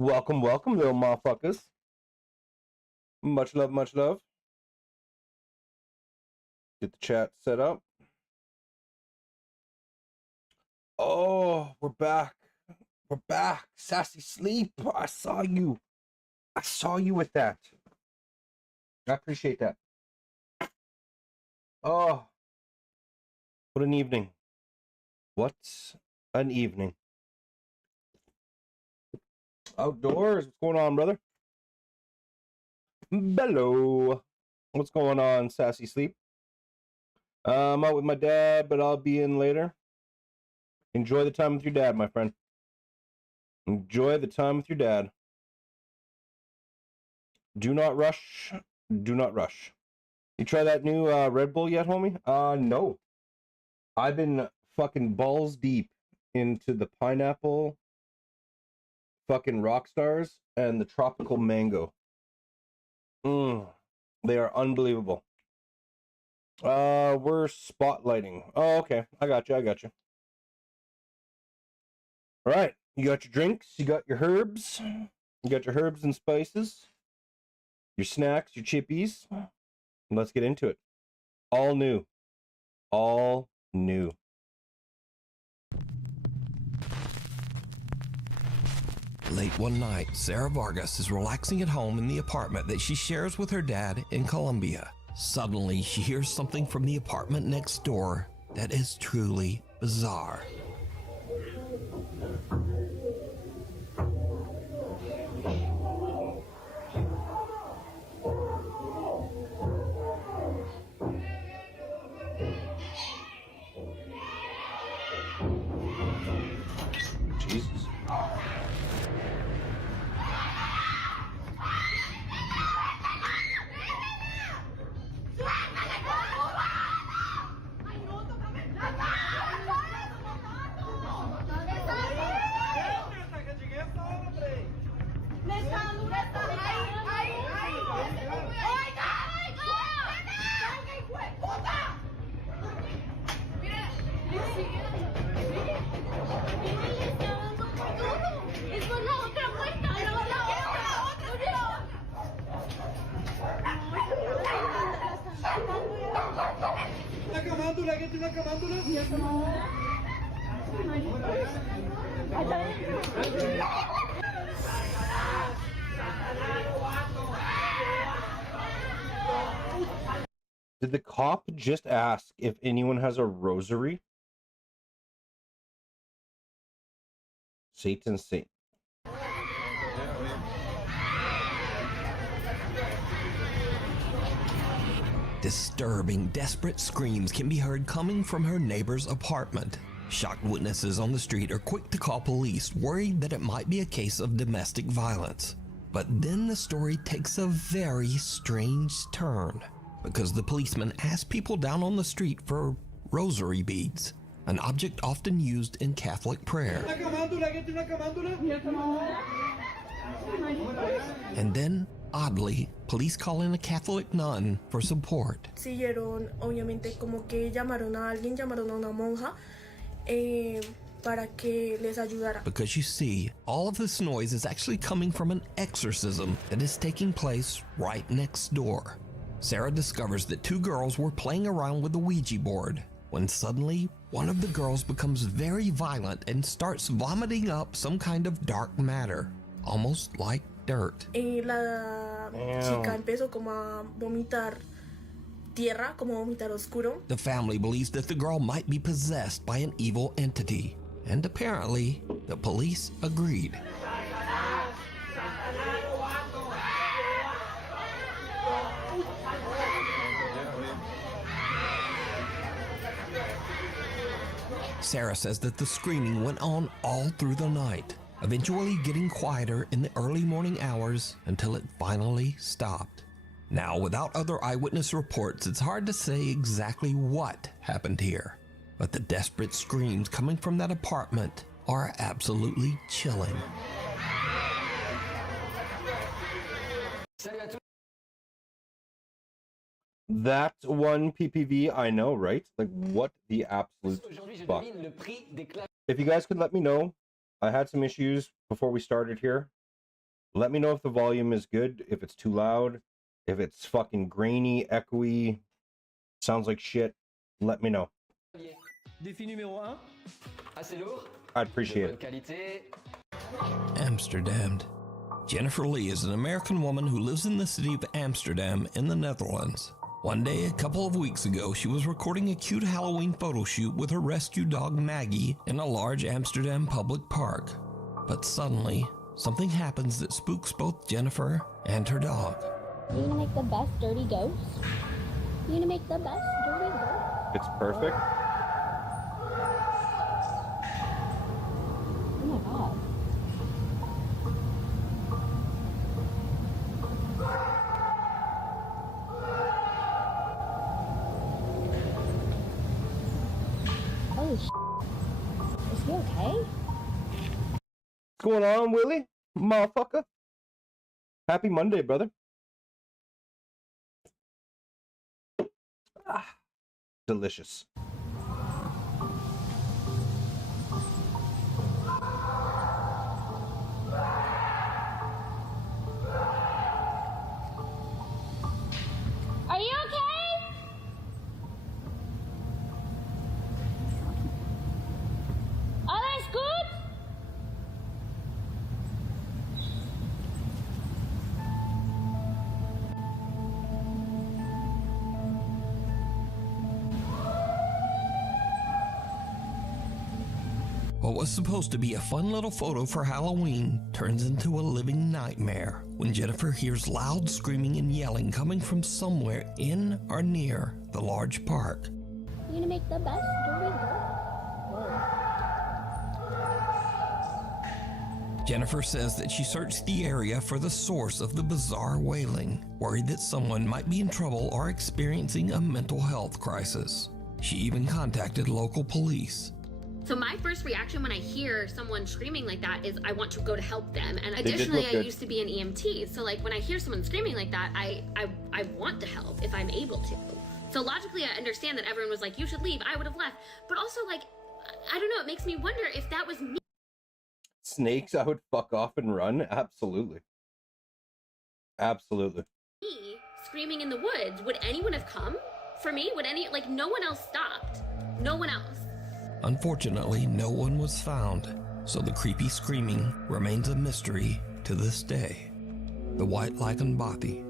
Welcome, welcome, little motherfuckers. Much love, much love. Get the chat set up. Oh, we're back. We're back. Sassy Sleep. I saw you. I saw you with that. I appreciate that. Oh, what an evening. What an evening. Outdoors. What's going on, brother? Hello. What's going on, Sassy Sleep? I'm out with my dad, but I'll be in later. Enjoy the time with your dad, my friend. Enjoy the time with your dad. Do not rush. Do not rush. You try that new Red Bull yet, homie? No. I've been fucking balls deep into the pineapple fucking rock stars and the tropical mango. They are unbelievable. We're spotlighting. Oh, okay. I got you. All right. You got your drinks. You got your herbs. You got your herbs and spices. Your snacks, your chippies. Let's get into it. All new. All new. Late one night, Sarah Vargas is relaxing at home in the apartment that she shares with her dad in Colombia. Suddenly, she hears something from the apartment next door that is truly bizarre. Jesus. Did the cop just ask if anyone has a rosary? Satan's saint. Disturbing, desperate screams can be heard coming from her neighbor's apartment. Shocked witnesses on the street are quick to call police, worried that it might be a case of domestic violence. But then the story takes a very strange turn, because the policeman asked people down on the street for rosary beads, an object often used in Catholic prayer. And then, oddly, police call in a Catholic nun for support. Siguieron, obviamente, como que llamaron a alguien, llamaron a una monja para que les ayudara. Because you see, all of this noise is actually coming from an exorcism that is taking place right next door. Sarah discovers that two girls were playing around with the Ouija board when suddenly one of the girls becomes very violent and starts vomiting up some kind of dark matter, almost like dirt. La chica empezó como a vomitar tierra, como vomitar oscuro. The family believes that the girl might be possessed by an evil entity, and apparently the police agreed. Sarah says that the screaming went on all through the night, eventually getting quieter in the early morning hours until it finally stopped. Now, without other eyewitness reports, it's hard to say exactly what happened here, but the desperate screams coming from that apartment are absolutely chilling. That one PPV, I know, right? Like, what the absolute fuck? If you guys could let me know, I had some issues before we started here. Let me know if the volume is good, if it's too loud, if it's fucking grainy, echoey, sounds like shit. Let me know. Défi numéro 1. Assez lourd. I'd appreciate it. Qualité. Amsterdam. Jennifer Lee is an American woman who lives in the city of Amsterdam in the Netherlands. One day, a couple of weeks ago, she was recording a cute Halloween photo shoot with her rescue dog Maggie in a large Amsterdam public park. But suddenly, something happens that spooks both Jennifer and her dog. You gonna make the best dirty ghost? You gonna make the best dirty ghost? It's perfect. Oh my god. Holy sh**. Is he okay? What's going on, Willie? Motherfucker. Happy Monday, brother. Ah, delicious. Are you okay? Alles gut? What was supposed to be a fun little photo for Halloween turns into a living nightmare when Jennifer hears loud screaming and yelling coming from somewhere in or near the large park. You gonna make the best dirty ghost? Whoa. Jennifer says that she searched the area for the source of the bizarre wailing, worried that someone might be in trouble or experiencing a mental health crisis. She even contacted local police. So my first reaction when I hear someone screaming like that is I want to go to help them. And did additionally, look I good. used to be an EMT. So like when I hear someone screaming like that, I want to help if I'm able to. So logically, I understand that everyone was like, you should leave. I would have left. But also like, I don't know, it makes me wonder if that was me Snakes, I would fuck off and run. Absolutely. Absolutely. screaming in the woods. Would anyone have come for me? Would any, like no one else stopped. No one else. Unfortunately, no one was found, so the creepy screaming remains a mystery to this day. The White Lichen Bothy.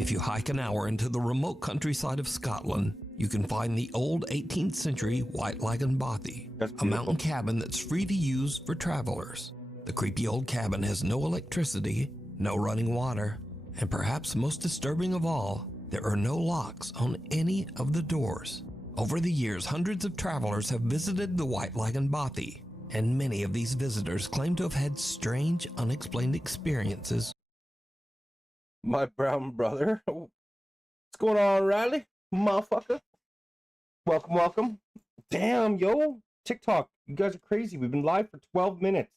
If you hike an hour into the remote countryside of Scotland, you can find the old 18th century White Lichen Bothy, That's a beautiful. mountain cabin that's free to use for travelers. The creepy old cabin has no electricity, no running water, and perhaps most disturbing of all, there are no locks on any of the doors. Over the years, hundreds of travelers have visited the White Lichen Bothy, and many of these visitors claim to have had strange, unexplained experiences. My brown brother. What's going on, Riley? Motherfucker. Welcome, welcome. Damn, yo. TikTok, you guys are crazy. We've been live for 12 minutes.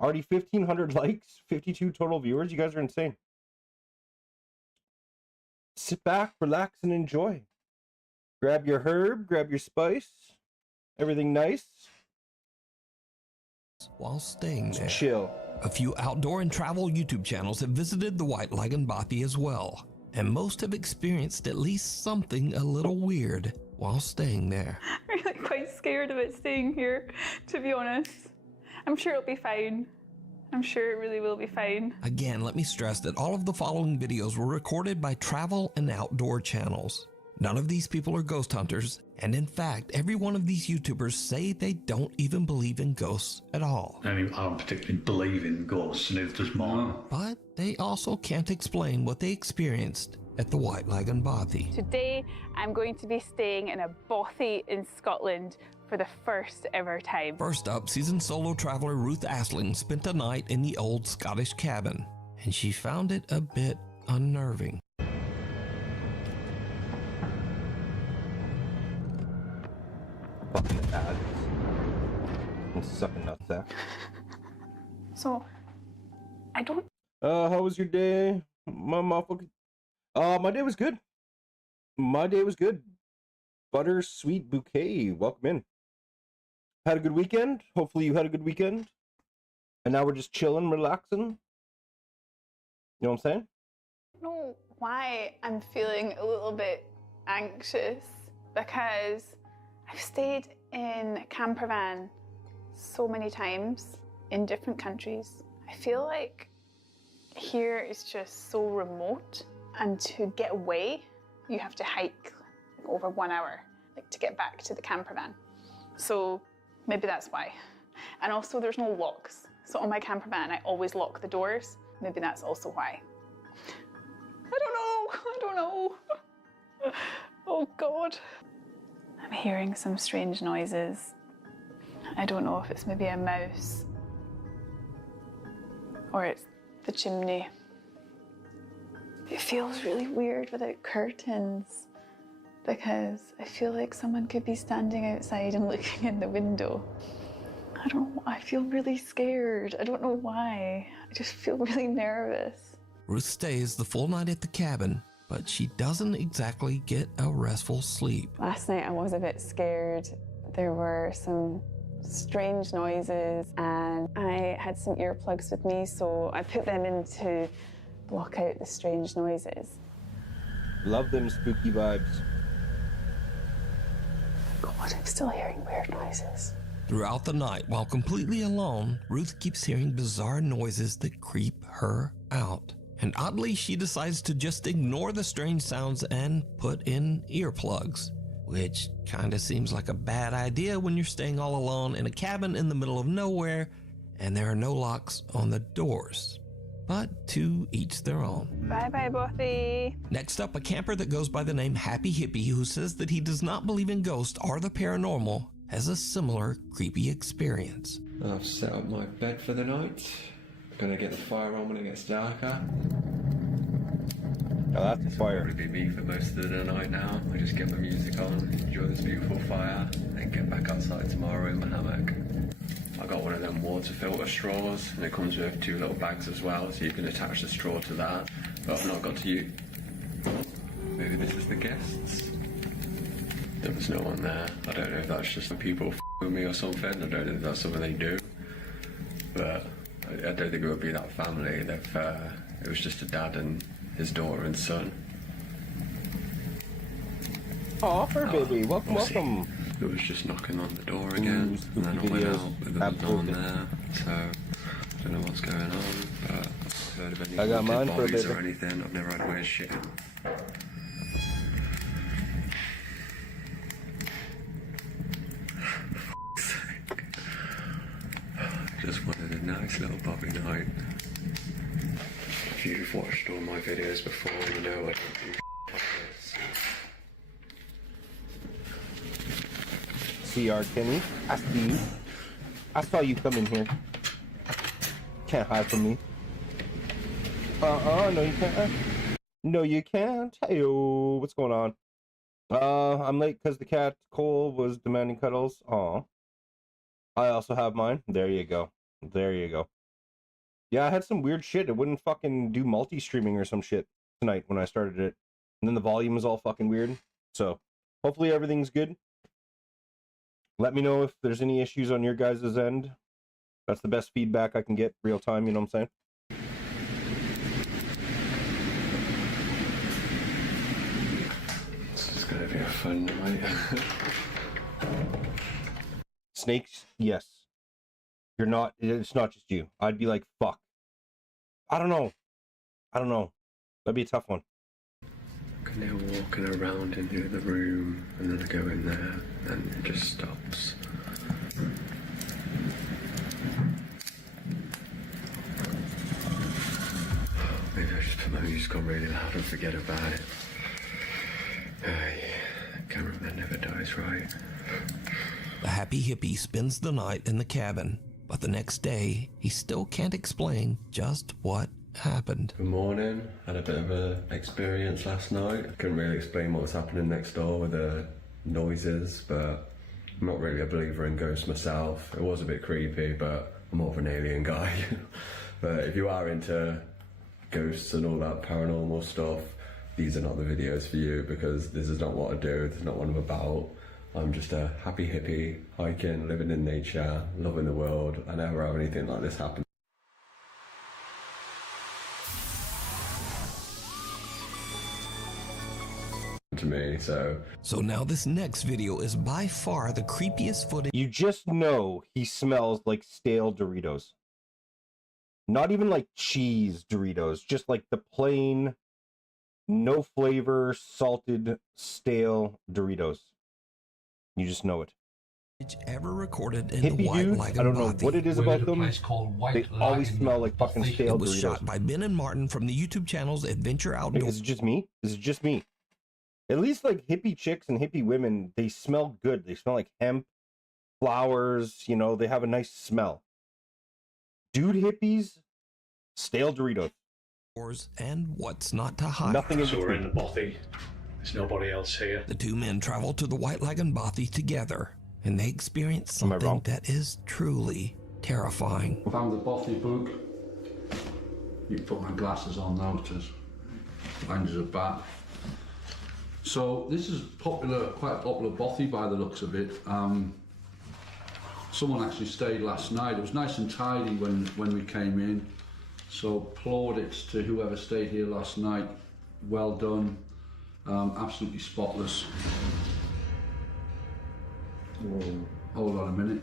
Already 1,500 likes, 52 total viewers. You guys are insane. Sit back, relax, and enjoy. Grab your herb, grab your spice. Everything nice. While staying there. Chill. A few outdoor and travel YouTube channels have visited the White Lichen Bothy as well, and most have experienced at least something a little weird while staying there. I'm really quite scared about staying here, to be honest. I'm sure it'll be fine. I'm sure it really will be fine. Again, let me stress that all of the following videos were recorded by travel and outdoor channels. None of these people are ghost hunters, and in fact, every one of these YouTubers say they don't even believe in ghosts at all. I don't particularly believe in ghosts, neither does mine. But they also can't explain what they experienced at the White Lichen Bothy. Today, I'm going to be staying in a bothy in Scotland for the first ever time. First up, seasoned solo traveler Ruth Asling spent a night in the old Scottish cabin, and she found it a bit unnerving. Fucking ads. And sucking nutsack. So, I don't... How was your day? My motherfucker. My day was good. My day was good. Butter Sweet Bouquet, welcome in. Had a good weekend. Hopefully you had a good weekend. And now we're just chilling, relaxing. You know what I'm saying? I don't know why I'm feeling a little bit anxious, because I've stayed in a camper van so many times in different countries. I feel like here is just so remote, and to get away, you have to hike over 1 hour, like, to get back to the camper van. So maybe that's why. And also there's no locks. So on my camper van, I always lock the doors. Maybe that's also why. I don't know. Oh God. I'm hearing some strange noises. I don't know if it's maybe a mouse or it's the chimney. It feels really weird without curtains, because I feel like someone could be standing outside and looking in the window. I don't know, I feel really scared. I don't know why. I just feel really nervous. Ruth stays the full night at the cabin, but she doesn't exactly get a restful sleep. Last night I was a bit scared. There were some strange noises and I had some earplugs with me, so I put them in to block out the strange noises. Love them spooky vibes. God, I'm still hearing weird noises. Throughout the night, while completely alone, Ruth keeps hearing bizarre noises that creep her out. And oddly, she decides to just ignore the strange sounds and put in earplugs, which kinda seems like a bad idea when you're staying all alone in a cabin in the middle of nowhere and there are no locks on the doors. But to each their own. Bye-bye, Bothy. Next up, a camper that goes by the name Happy Hippie, who says that he does not believe in ghosts or the paranormal, has a similar creepy experience. I've set up my bed for the night. Gonna get the fire on when it gets darker. Now that's a fire. It'll probably be me for most of the night now. I just get my music on, enjoy this beautiful fire, and get back outside tomorrow in my hammock. I got one of them water filter straws, and it comes with 2 little bags as well, so you can attach the straw to that. But I've not got to use. Maybe this is the guests. There was no one there. I don't know if that's just people with me or something. I don't know if that's something they do. But I don't think it would be that family. It was just a dad and his daughter and son. Oh, fur baby, welcome, welcome. It was just knocking on the door again, and then I went out, but there was no one there, so I don't know what's going on, but I've heard of any haunted bodies or anything. I've never had weird shit. Just wanted a nice little bobby night. If you've watched all my videos before, you know I don't do like this. CR Kenny, I see you. I saw you come in here. Can't hide from me. No you can't. No you can't. Hey, what's going on? I'm late because the cat Cole was demanding cuddles. Aw. I also have mine. There you go. There you go. Yeah, I had some weird shit. It wouldn't fucking do multi-streaming or some shit tonight when I started it. And then the volume was all fucking weird. So, hopefully everything's good. Let me know if there's any issues on your guys' end. That's the best feedback I can get real time, you know what I'm saying? This is gonna be a fun night. Snakes, yes. You're not, it's not just you. I'd be like, fuck. I don't know. That'd be a tough one. And they're walking around in the other room, and then I go in there, and it just stops. Maybe I just put my music on really loud and forget about it. Cameraman never dies, right? The Happy Hippie spends the night in the cabin, but the next day, he still can't explain just what happened. Good morning. Had a bit of an experience last night. I couldn't really explain what was happening next door with the noises, but I'm not really a believer in ghosts myself. It was a bit creepy, but I'm more of an alien guy. But if you are into ghosts and all that paranormal stuff, these are not the videos for you, because this is not what I do. This is not what I'm about. I'm just a happy hippie, hiking, living in nature, loving the world. I never have anything like this happen. to me, so now this next video is by far the creepiest footage. You just know he smells like stale Doritos. Not even like cheese Doritos, just like the plain, no flavor, salted, stale Doritos. You just know it. Ever recorded in Hippie the White dudes, Lagoon I don't know Bothy. what it is about them. They always smell like fucking stale It was Doritos. shot by Ben and Martin from the YouTube channels Adventure Outdoors. Is it just me? Is it just me? At least like hippie chicks and hippie women, they smell good. They smell like hemp, flowers, you know, they have a nice smell. Dude hippies, stale Doritos. And what's not to hide. Nothing in So we're between. in the bothy. There's nobody else here. The two men travel to the White Lagoon Bothy together, and they experience something that is truly terrifying. I found the bothy book. You can put my glasses on now, because mine's a bat. So this is popular, quite a popular bothy by the looks of it. Someone actually stayed last night. It was nice and tidy when we came in. So plaudits to whoever stayed here last night. Well done. Absolutely spotless. Whoa. Hold on a minute.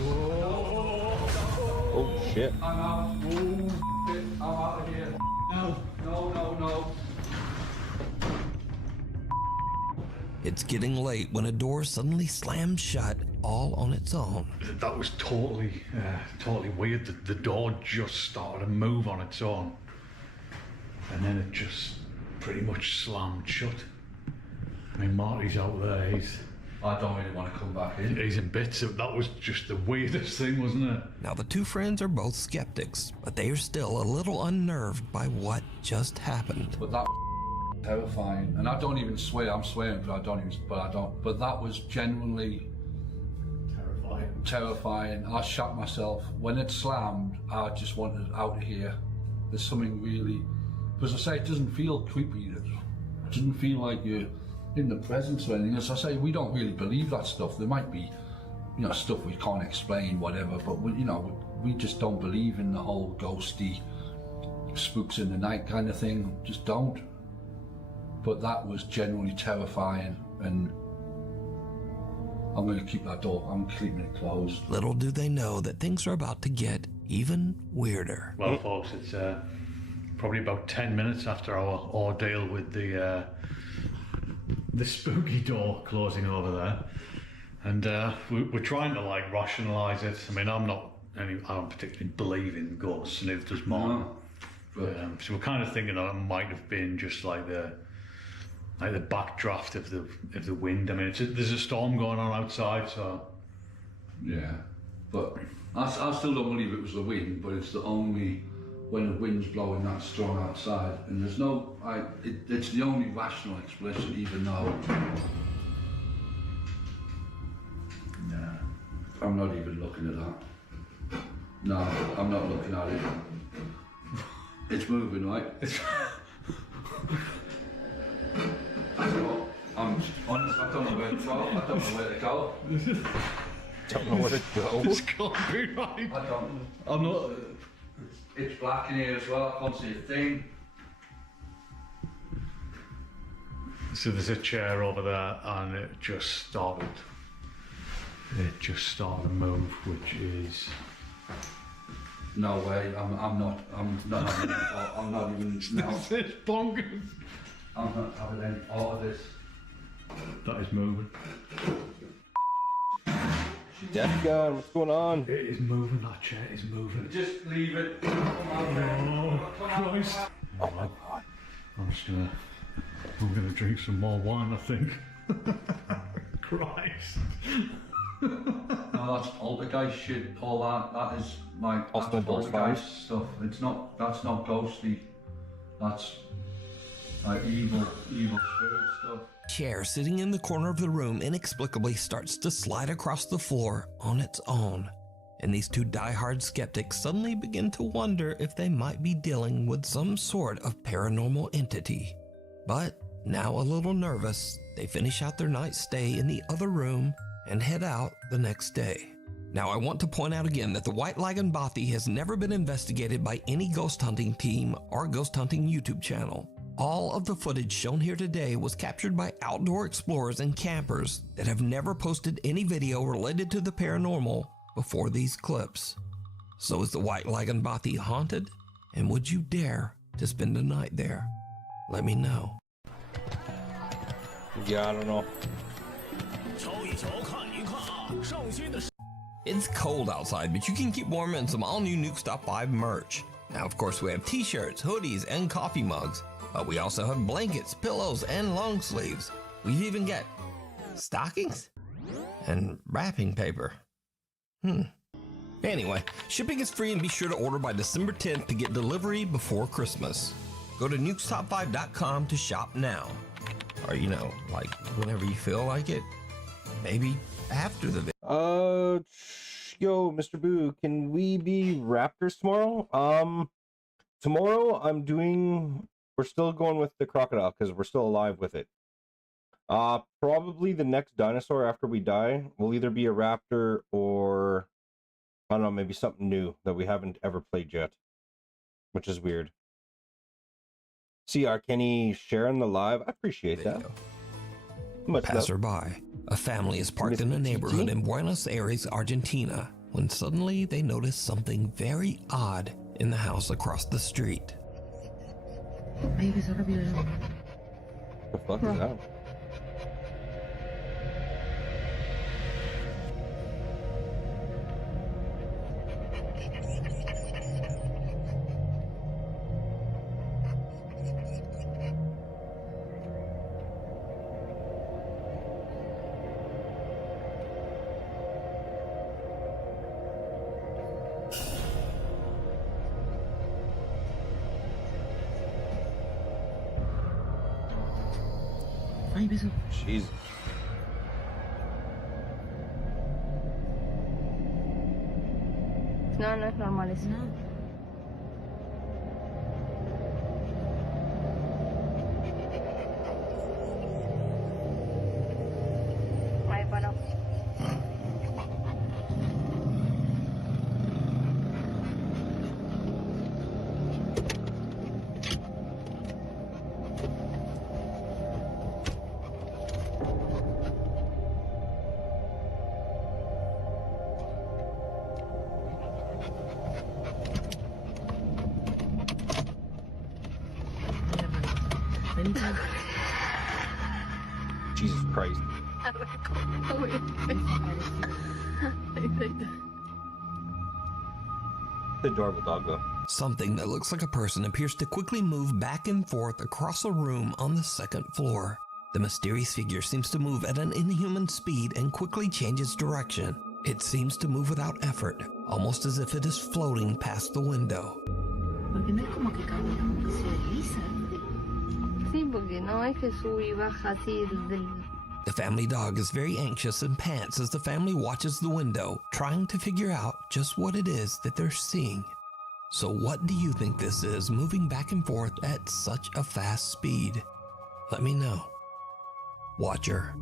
Whoa. Oh shit. I'm out. Oh, shit. I'm out of here. No. It's getting late when a door suddenly slams shut all on its own. That was totally weird. The door just started to move on its own. And then it just pretty much slammed shut. I mean, Marty's out there, I don't really want to come back in. He's in bits. That was just the weirdest thing, wasn't it? Now the two friends are both skeptics, but they are still a little unnerved by what just happened. But that was terrifying. And I don't even swear. I'm swearing, but I don't. But that was genuinely terrifying. I shot myself. When it slammed, I just wanted out of here. There's something really, because I say it doesn't feel creepy. It doesn't feel like you're in the presence or anything. As I say, we don't really believe that stuff. There might be, stuff we can't explain, whatever. But we just don't believe in the whole ghosty, spooks in the night kind of thing. Just don't. But that was genuinely terrifying, and I'm going to keep that door. I'm keeping it closed. Little do they know that things are about to get even weirder. Well, folks, it's probably about 10 minutes after our ordeal with the spooky door closing over there, and we're trying to like rationalise it. I mean, I don't particularly believe in ghosts, and if there's more, so we're kind of thinking that it might have been just like the backdraft of the wind. I mean, there's a storm going on outside, so yeah. But I still don't believe it was the wind, but it's the only when the wind's blowing that strong outside, and there's no, it's the only rational explanation, even though. Nah, I'm not even looking at that. No, I'm not looking at it. It's moving, right? I don't know where to go. I don't know where to go. Don't know where to go. This can't be right. I'm not. It's black in here as well. I can't see a thing. So there's a chair over there, and it just started to move, which is. No way. I'm not even. No. This is bonkers. I'm not having any part of this. That is moving. Death gun, what's going on? It is moving, that chair is moving. Just leave it. Oh, Christ. Oh my God. I'm gonna drink some more wine, I think. Christ. No, that's poltergeist shit. All that is like poltergeist stuff. That's not ghostly. That's like evil spirit stuff. Chair sitting in the corner of the room inexplicably starts to slide across the floor on its own, and these two diehard skeptics suddenly begin to wonder if they might be dealing with some sort of paranormal entity. But now a little nervous, they finish out their night's stay in the other room and head out the next day. Now, I want to point out again that the White Lagoon Bothy has never been investigated by any ghost hunting team or ghost hunting YouTube channel. All of the footage shown here today was captured by outdoor explorers and campers that have never posted any video related to the paranormal before these clips. So is the White Lagoon Bothy haunted? And would you dare to spend a night there? Let me know. Yeah, I don't know. It's cold outside, but you can keep warm in some all-new Nuke Stop 5 merch. Now, of course, we have t-shirts, hoodies, and coffee mugs, but we also have blankets, pillows, and long sleeves. We've even got stockings and wrapping paper. Anyway, shipping is free, and be sure to order by December 10th to get delivery before Christmas. Go to nukestop5.com to shop now. Or, you know, like whenever you feel like it. Maybe after the video. Yo, Mr. Boo, can we be Raptors tomorrow? Tomorrow we're still going with the crocodile because we're still alive with it. Probably the next dinosaur after we die will either be a raptor or, I don't know, maybe something new that we haven't ever played yet, which is weird. See our Kenny sharing the live. I appreciate that. Much Passerby. A family is parked in a neighborhood in Buenos Aires, Argentina, when suddenly they notice something very odd in the house across the street. The fuck is that? Jesus. No, no es normal eso. No. Ahí paró. Jesus Christ. The adorable dog, though. Something that looks like a person appears to quickly move back and forth across a room on the second floor. The mysterious figure seems to move at an inhuman speed and quickly changes direction. It seems to move without effort, almost as if it is floating past the window. Porque no es como que camina, como que se desliza. Sí, porque no es que sube y baja así del... The family dog is very anxious and pants as the family watches the window, trying to figure out just what it is that they're seeing. So what do you think this is, moving back and forth at such a fast speed? Let me know. Watcher.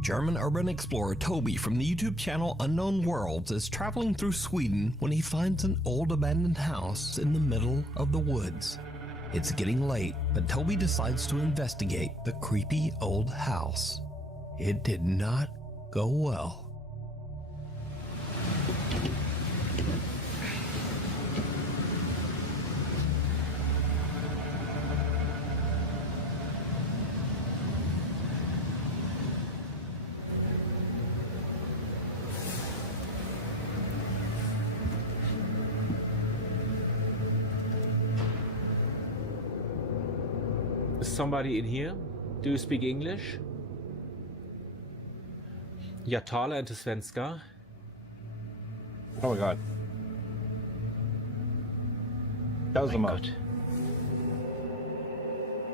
German urban explorer Toby from the YouTube channel Unknown Worlds is traveling through Sweden when he finds an old abandoned house in the middle of the woods. It's getting late, but Toby decides to investigate the creepy old house. It did not go well. Is somebody in here? Do you speak English? Jag talar inte svenska. Oh my god. That was the mouse.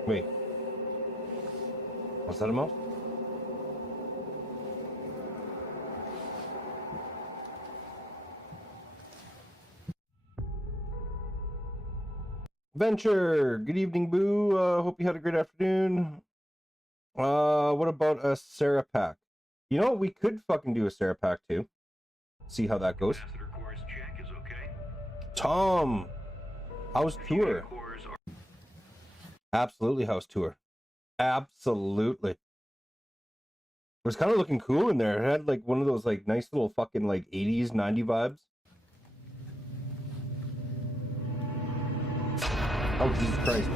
Wait. Was that a mouse? Venture, good evening, Boo. Hope you had a great afternoon. What about a Sarah pack? You know, we could fucking do a Sarah pack too. see how that goes. Tom, how's tour? Absolutely, how's tour? Absolutely. It was kind of looking cool in there. It had like one of those like nice little fucking like 80s, 90s vibes. Oh, Jesus Christ.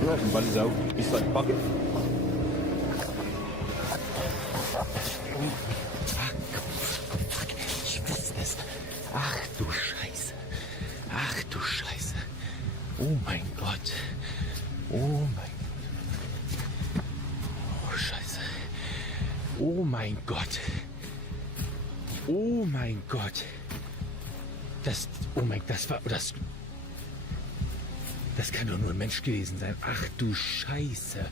You know, buddy's out. He's like, fuck it. Ach du Scheiße. Ach du Scheiße. Oh mein Gott. Oh mein Gott. Oh Scheiße. Oh mein Gott. Oh mein Gott. Das kann doch nur ein Mensch gewesen sein. Ach du Scheiße.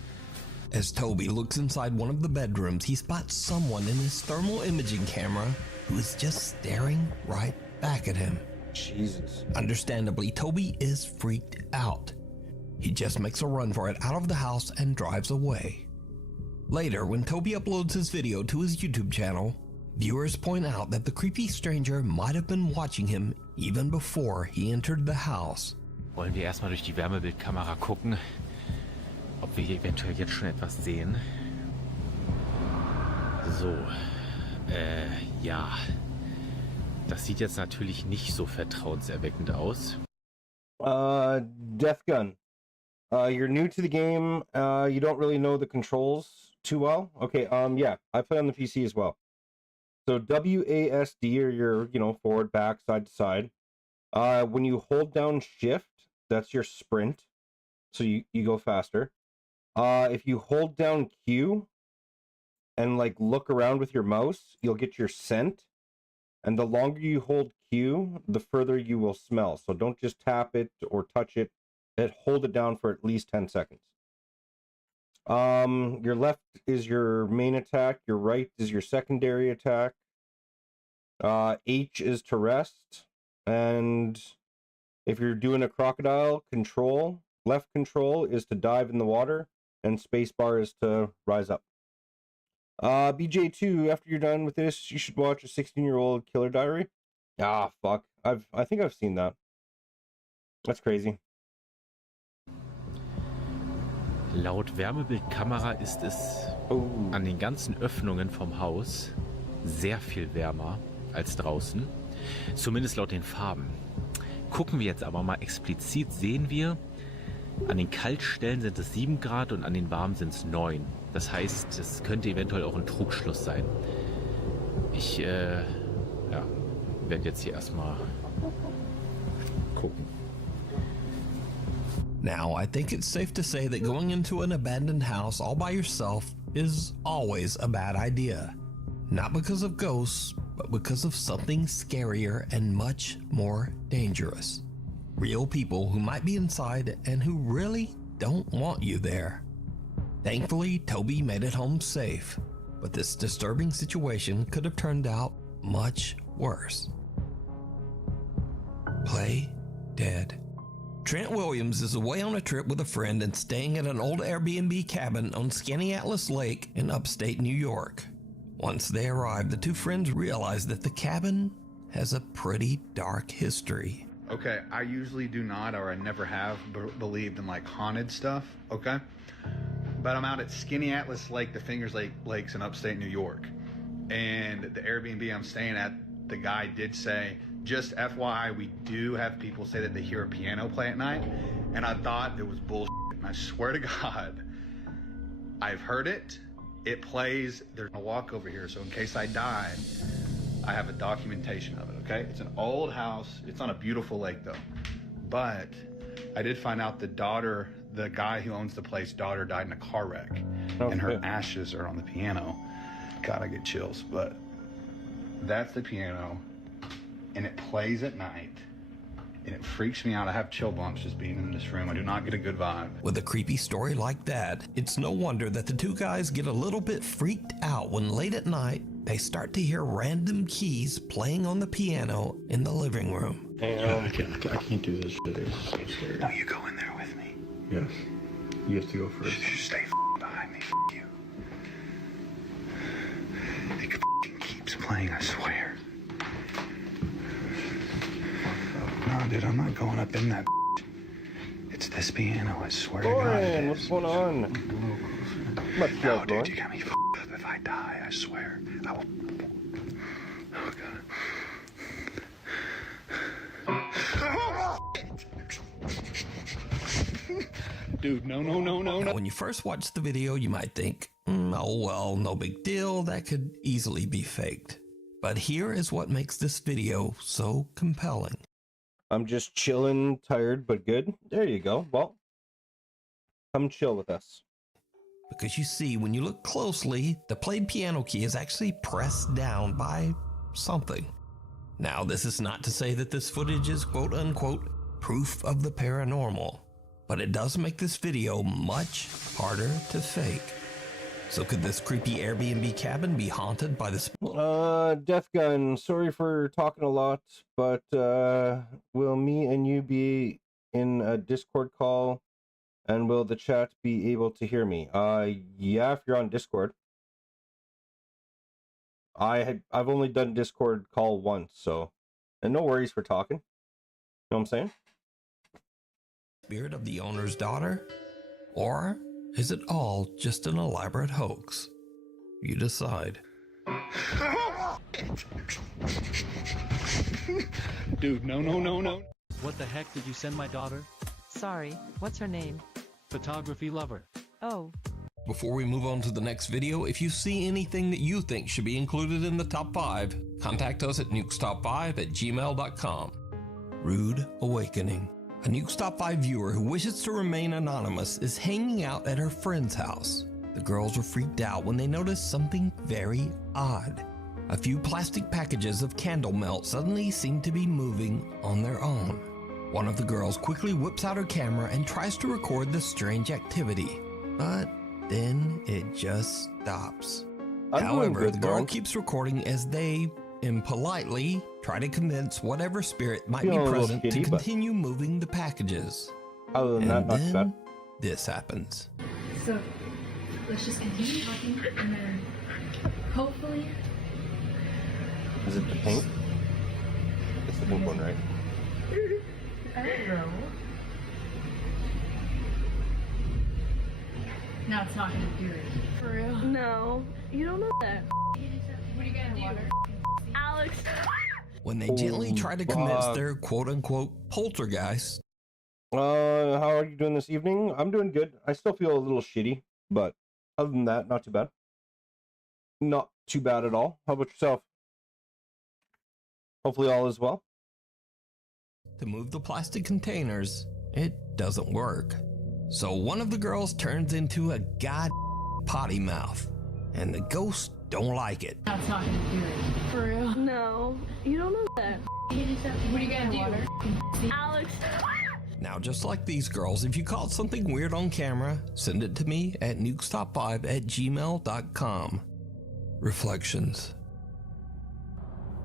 As Toby looks inside one of the bedrooms, he spots someone in his thermal imaging camera who is just staring right back at him. Jesus. Understandably, Toby is freaked out. He just makes a run for it out of the house and drives away. Later, when Toby uploads his video to his YouTube channel, viewers point out that the creepy stranger might have been watching him even before he entered the house. Wollen wir erstmal durch die Wärmebildkamera gucken, ob wir hier eventuell jetzt schon etwas sehen. So, ja. Das sieht jetzt natürlich nicht so vertrauenserweckend aus. Death Gun. You're new to the game. You don't really know the controls too well. Okay, yeah, I play on the PC as well. So WASD, or your, forward, back, side to side. When you hold down shift, that's your sprint. So you go faster. If you hold down Q and like look around with your mouse, you'll get your scent. And the longer you hold Q, the further you will smell. So don't just tap it or touch it. Hold it down for at least 10 seconds. Your left is your main attack. Your right is your secondary attack. H is to rest. And if you're doing a crocodile, left control is to dive in the water. And spacebar is to rise up. BJ2, after you're done with this, you should watch a 16-year-old killer diary. Ah, fuck. I think I've seen that. That's crazy. Laut Wärmebildkamera ist es an den ganzen Öffnungen vom Haus sehr viel wärmer als draußen. Zumindest laut den Farben. Gucken wir jetzt aber mal explizit, sehen wir, an den Kaltstellen sind es 7 Grad und an den warmen sind es 9. Das heißt, es könnte eventuell auch ein Trugschluss sein. Ich werde jetzt hier erstmal gucken. Now, I think it's safe to say that going into an abandoned house all by yourself is always a bad idea. Not because of ghosts, but because of something scarier and much more dangerous. Real people who might be inside and who really don't want you there. Thankfully, Toby made it home safe, but this disturbing situation could have turned out much worse. Play dead. Trent Williams is away on a trip with a friend and staying at an old Airbnb cabin on Skaneateles Lake in upstate New York. Once they arrive, the two friends realize that the cabin has a pretty dark history. Okay, I usually do not, or I never have believed in like haunted stuff, okay? But I'm out at Skaneateles Lake, the Fingers Lakes in upstate New York. And the Airbnb I'm staying at, the guy did say, just FYI, we do have people say that they hear a piano play at night. And I thought it was bullshit. And I swear to God, I've heard it. It plays. There's a walk over here. So in case I die, I have a documentation of it, okay? It's an old house. It's on a beautiful lake, though. But I did find out the guy who owns the place, daughter died in a car wreck. And her ashes are on the piano. God, I get chills. But that's the piano. And it plays at night. And it freaks me out. I have chill bumps just being in this room. I do not get a good vibe. With a creepy story like that, it's no wonder that the two guys get a little bit freaked out when late at night, they start to hear random keys playing on the piano in the living room. I can't do this shit. It's so scary. No, you go in there with me. Yes. You have to go first. Stay behind me. You. playing, I swear. No, dude, I'm not going up in that. It's this piano, I swear to God. It What's going on? No, dude, you got me f***ed up. If I die, I swear, I will. Oh, God. Dude, no, no, no, no, no. When you first watch the video, you might think, oh well, no big deal, that could easily be faked. But here is what makes this video so compelling. I'm just chilling, tired, but good. There you go. Well, come chill with us. Because you see, when you look closely, the played piano key is actually pressed down by something. Now, this is not to say that this footage is quote unquote proof of the paranormal, but it does make this video much harder to fake. So could this creepy Airbnb cabin be haunted by this? Death Gun, sorry for talking a lot, but will me and you be in a Discord call, and will the chat be able to hear me? Yeah, if you're on Discord. I've only done Discord call once, so, and no worries for talking. You know what I'm saying? Spirit of the owner's daughter? Or is it all just an elaborate hoax? You decide. Dude, no, no, no, no. What the heck did you send my daughter? Sorry, what's her name? Photography lover. Oh. Before we move on to the next video, if you see anything that you think should be included in the top 5, contact us at nukestop5@gmail.com. Rude Awakening. A Nukes Top 5 viewer who wishes to remain anonymous is hanging out at her friend's house. The girls were freaked out when they noticed something very odd. A few plastic packages of candle melt suddenly seem to be moving on their own. One of the girls quickly whips out her camera and tries to record the strange activity, but then it just stops. However, the girl keeps recording as they, impolitely, try to convince whatever spirit might be present to continue moving the packages. Other than that, not too bad. This happens. So, let's just continue talking, and then hopefully... Is it the pink? It's the pink one, right? I don't know. Now it's not gonna do it. For real? No, you don't know that. What are you gonna do? Alex. When they gently try to convince their quote-unquote poltergeist. How are you doing this evening? I'm doing good. I still feel a little shitty, but other than that, not too bad. Not too bad at all. How about yourself? Hopefully all is well. To move the plastic containers, it doesn't work. So one of the girls turns into a potty mouth, and the ghosts don't like it. Now it's not gonna do it. For real? No, you don't know that. What are you gonna do? Alex. Now, just like these girls, if you caught something weird on camera, send it to me at nukestop5@gmail.com. Reflections.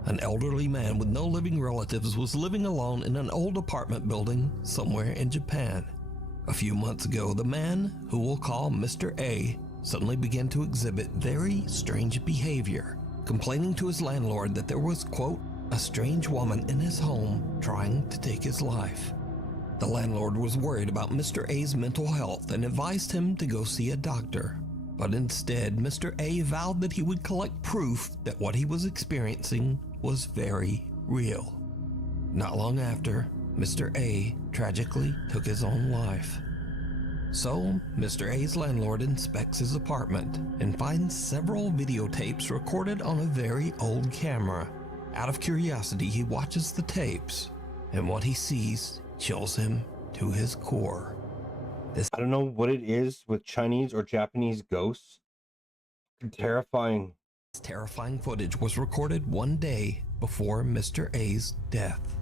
An elderly man with no living relatives was living alone in an old apartment building somewhere in Japan. A few months ago, the man, who we'll call Mr. A, suddenly began to exhibit very strange behavior, complaining to his landlord that there was, quote, a strange woman in his home trying to take his life. The landlord was worried about Mr. A's mental health and advised him to go see a doctor. But instead, Mr. A vowed that he would collect proof that what he was experiencing was very real. Not long after, Mr. A tragically took his own life. So, Mr. A's landlord inspects his apartment and finds several videotapes recorded on a very old camera. Out of curiosity, he watches the tapes, and what he sees chills him to his core. I don't know what it is with Chinese or Japanese ghosts. Terrifying. This terrifying footage was recorded one day before Mr. A's death.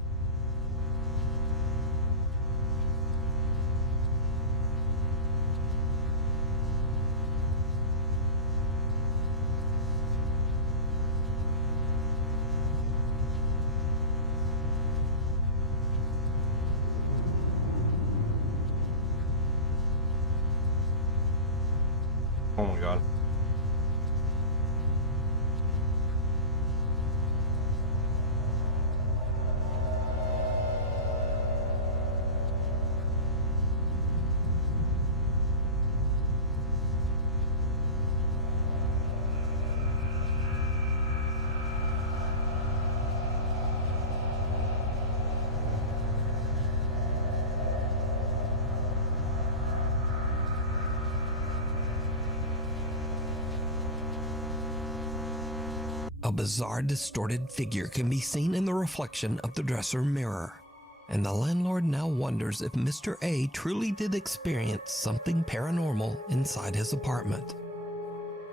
Oh my god. bizarre distorted figure can be seen in the reflection of the dresser mirror, and the landlord now wonders if Mr. A truly did experience something paranormal inside his apartment.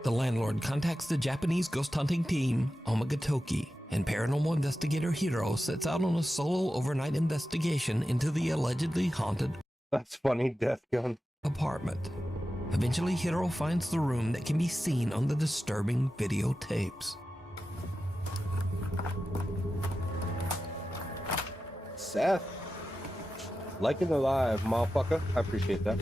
The landlord contacts the Japanese ghost hunting team, Omagatoki, and paranormal investigator Hiro sets out on a solo overnight investigation into the allegedly haunted That's funny, death gun. apartment. Eventually, Hiro finds the room that can be seen on the disturbing videotapes. Seth. Liking the live, motherfucker. I appreciate that.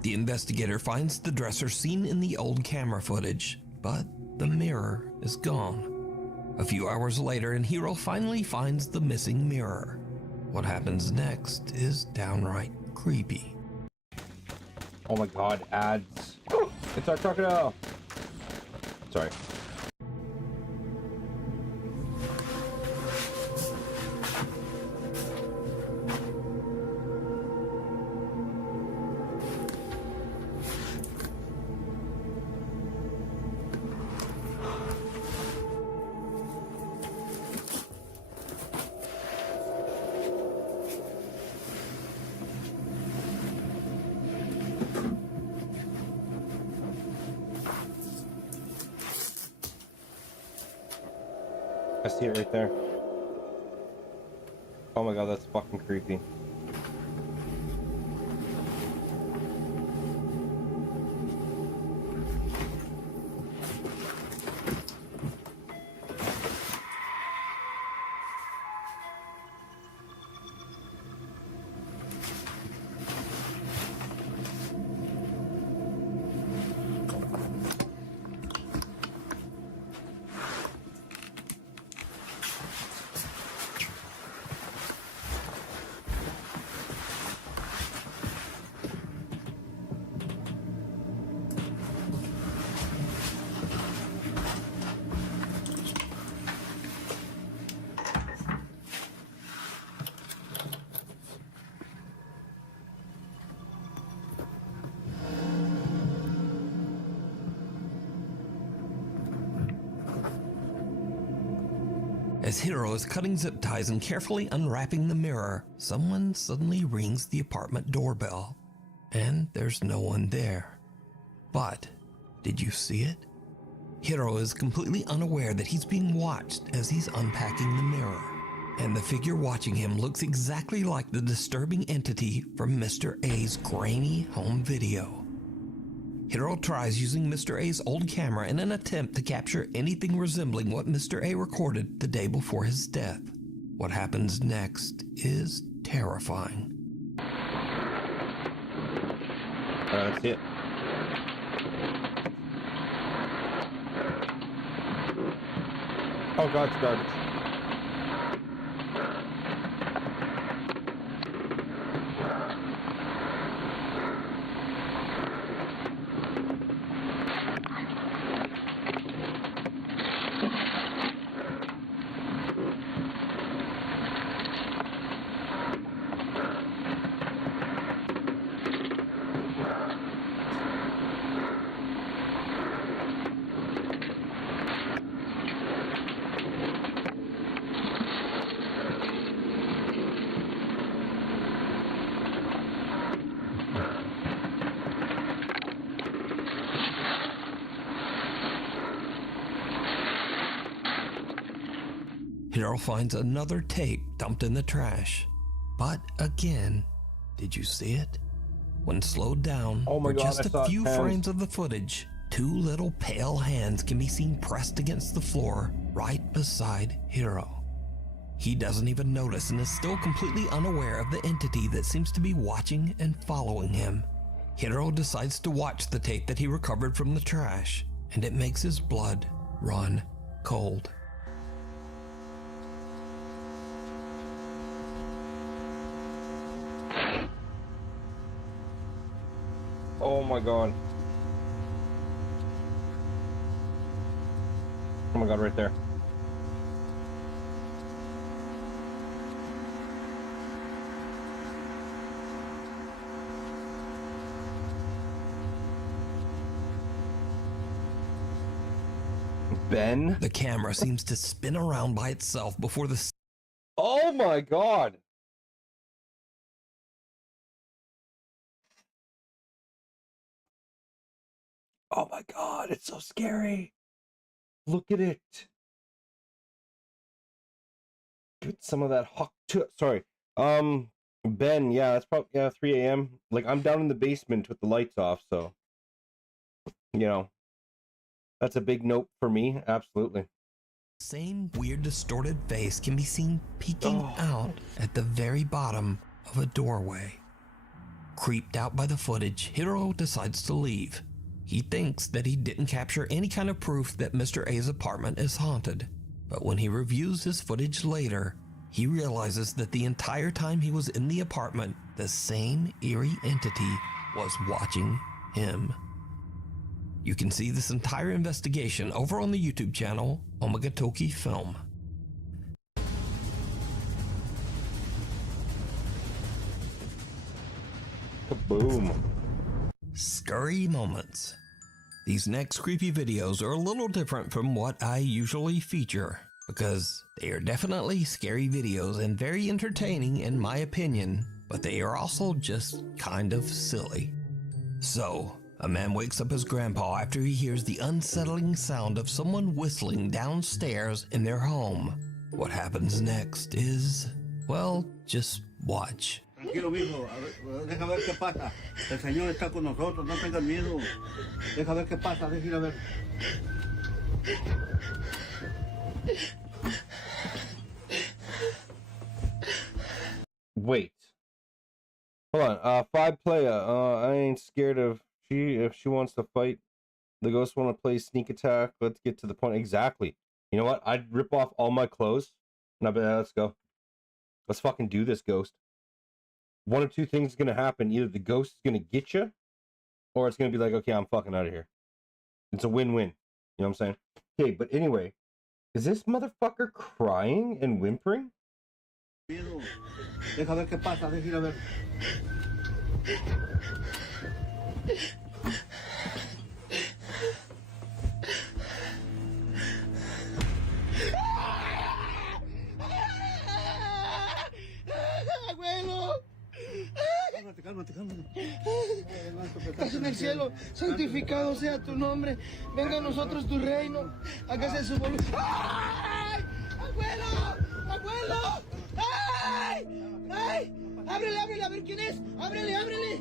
The investigator finds the dresser seen in the old camera footage, but the mirror is gone. A few hours later, and Hiro finally finds the missing mirror. What happens next is downright creepy. Oh my god, ads. It's our crocodile. Sorry. I see it right there. Oh my god, that's fucking creepy. As Hiro is cutting zip ties and carefully unwrapping the mirror, someone suddenly rings the apartment doorbell. And there's no one there. But, did you see it? Hiro is completely unaware that he's being watched as he's unpacking the mirror. And the figure watching him looks exactly like the disturbing entity from Mr. A's grainy home video. Hiro tries using Mr. A's old camera in an attempt to capture anything resembling what Mr. A recorded the day before his death. What happens next is terrifying. That's it. Oh god, it's garbage. Hiro finds another tape dumped in the trash. But again, did you see it? When slowed down for just a few frames of the footage, two little pale hands can be seen pressed against the floor right beside Hiro. He doesn't even notice and is still completely unaware of the entity that seems to be watching and following him. Hiro decides to watch the tape that he recovered from the trash, and it makes his blood run cold. Oh my god. Oh my god, right there. Ben? The camera seems to spin around by itself before the... Oh my god! Oh my god, it's so scary. Look at it. Get some of that hawk. Sorry. Ben, yeah, it's probably 3 a.m. Like, I'm down in the basement with the lights off, so you know, that's a big note for me. Absolutely. Same weird distorted face can be seen peeking out at the very bottom of a doorway. Creeped out by the footage, Hiro decides to leave. He thinks that he didn't capture any kind of proof that Mr. A's apartment is haunted. But when he reviews his footage later, he realizes that the entire time he was in the apartment, the same eerie entity was watching him. You can see this entire investigation over on the YouTube channel, Omagatoki Film. Kaboom. Scary moments. These next creepy videos are a little different from what I usually feature, because they are definitely scary videos and very entertaining in my opinion, but they are also just kind of silly. So, a man wakes up his grandpa after he hears the unsettling sound of someone whistling downstairs in their home. What happens next is, well, just watch. Tranquilo, mijo. Deja ver qué pasa. El Señor está con nosotros. No tengas miedo. Deja ver qué pasa. Deja ir a ver. Wait. Hold on. 5 player. I ain't scared of if she wants to fight. The ghosts want to play sneak attack. Let's get to the point. Exactly. You know what? I'd rip off all my clothes and I'd be like, let's go. Let's fucking do this, ghost. One of two things is going to happen. Either the ghost is going to get you, or it's going to be like, okay, I'm fucking out of here. It's a win-win. You know what I'm saying? Okay, but anyway, is this motherfucker crying and whimpering? Miedo. Deja ver qué pasa. Deja ir a ver. Abuelo. Cálmate. Estás en el cielo, santificado sea tu nombre. Venga a nosotros tu reino. Hágase su voluntad. ¡Ay! ¡Abuelo! ¡Ay! Ábrele, a ver quién es. Ábrele.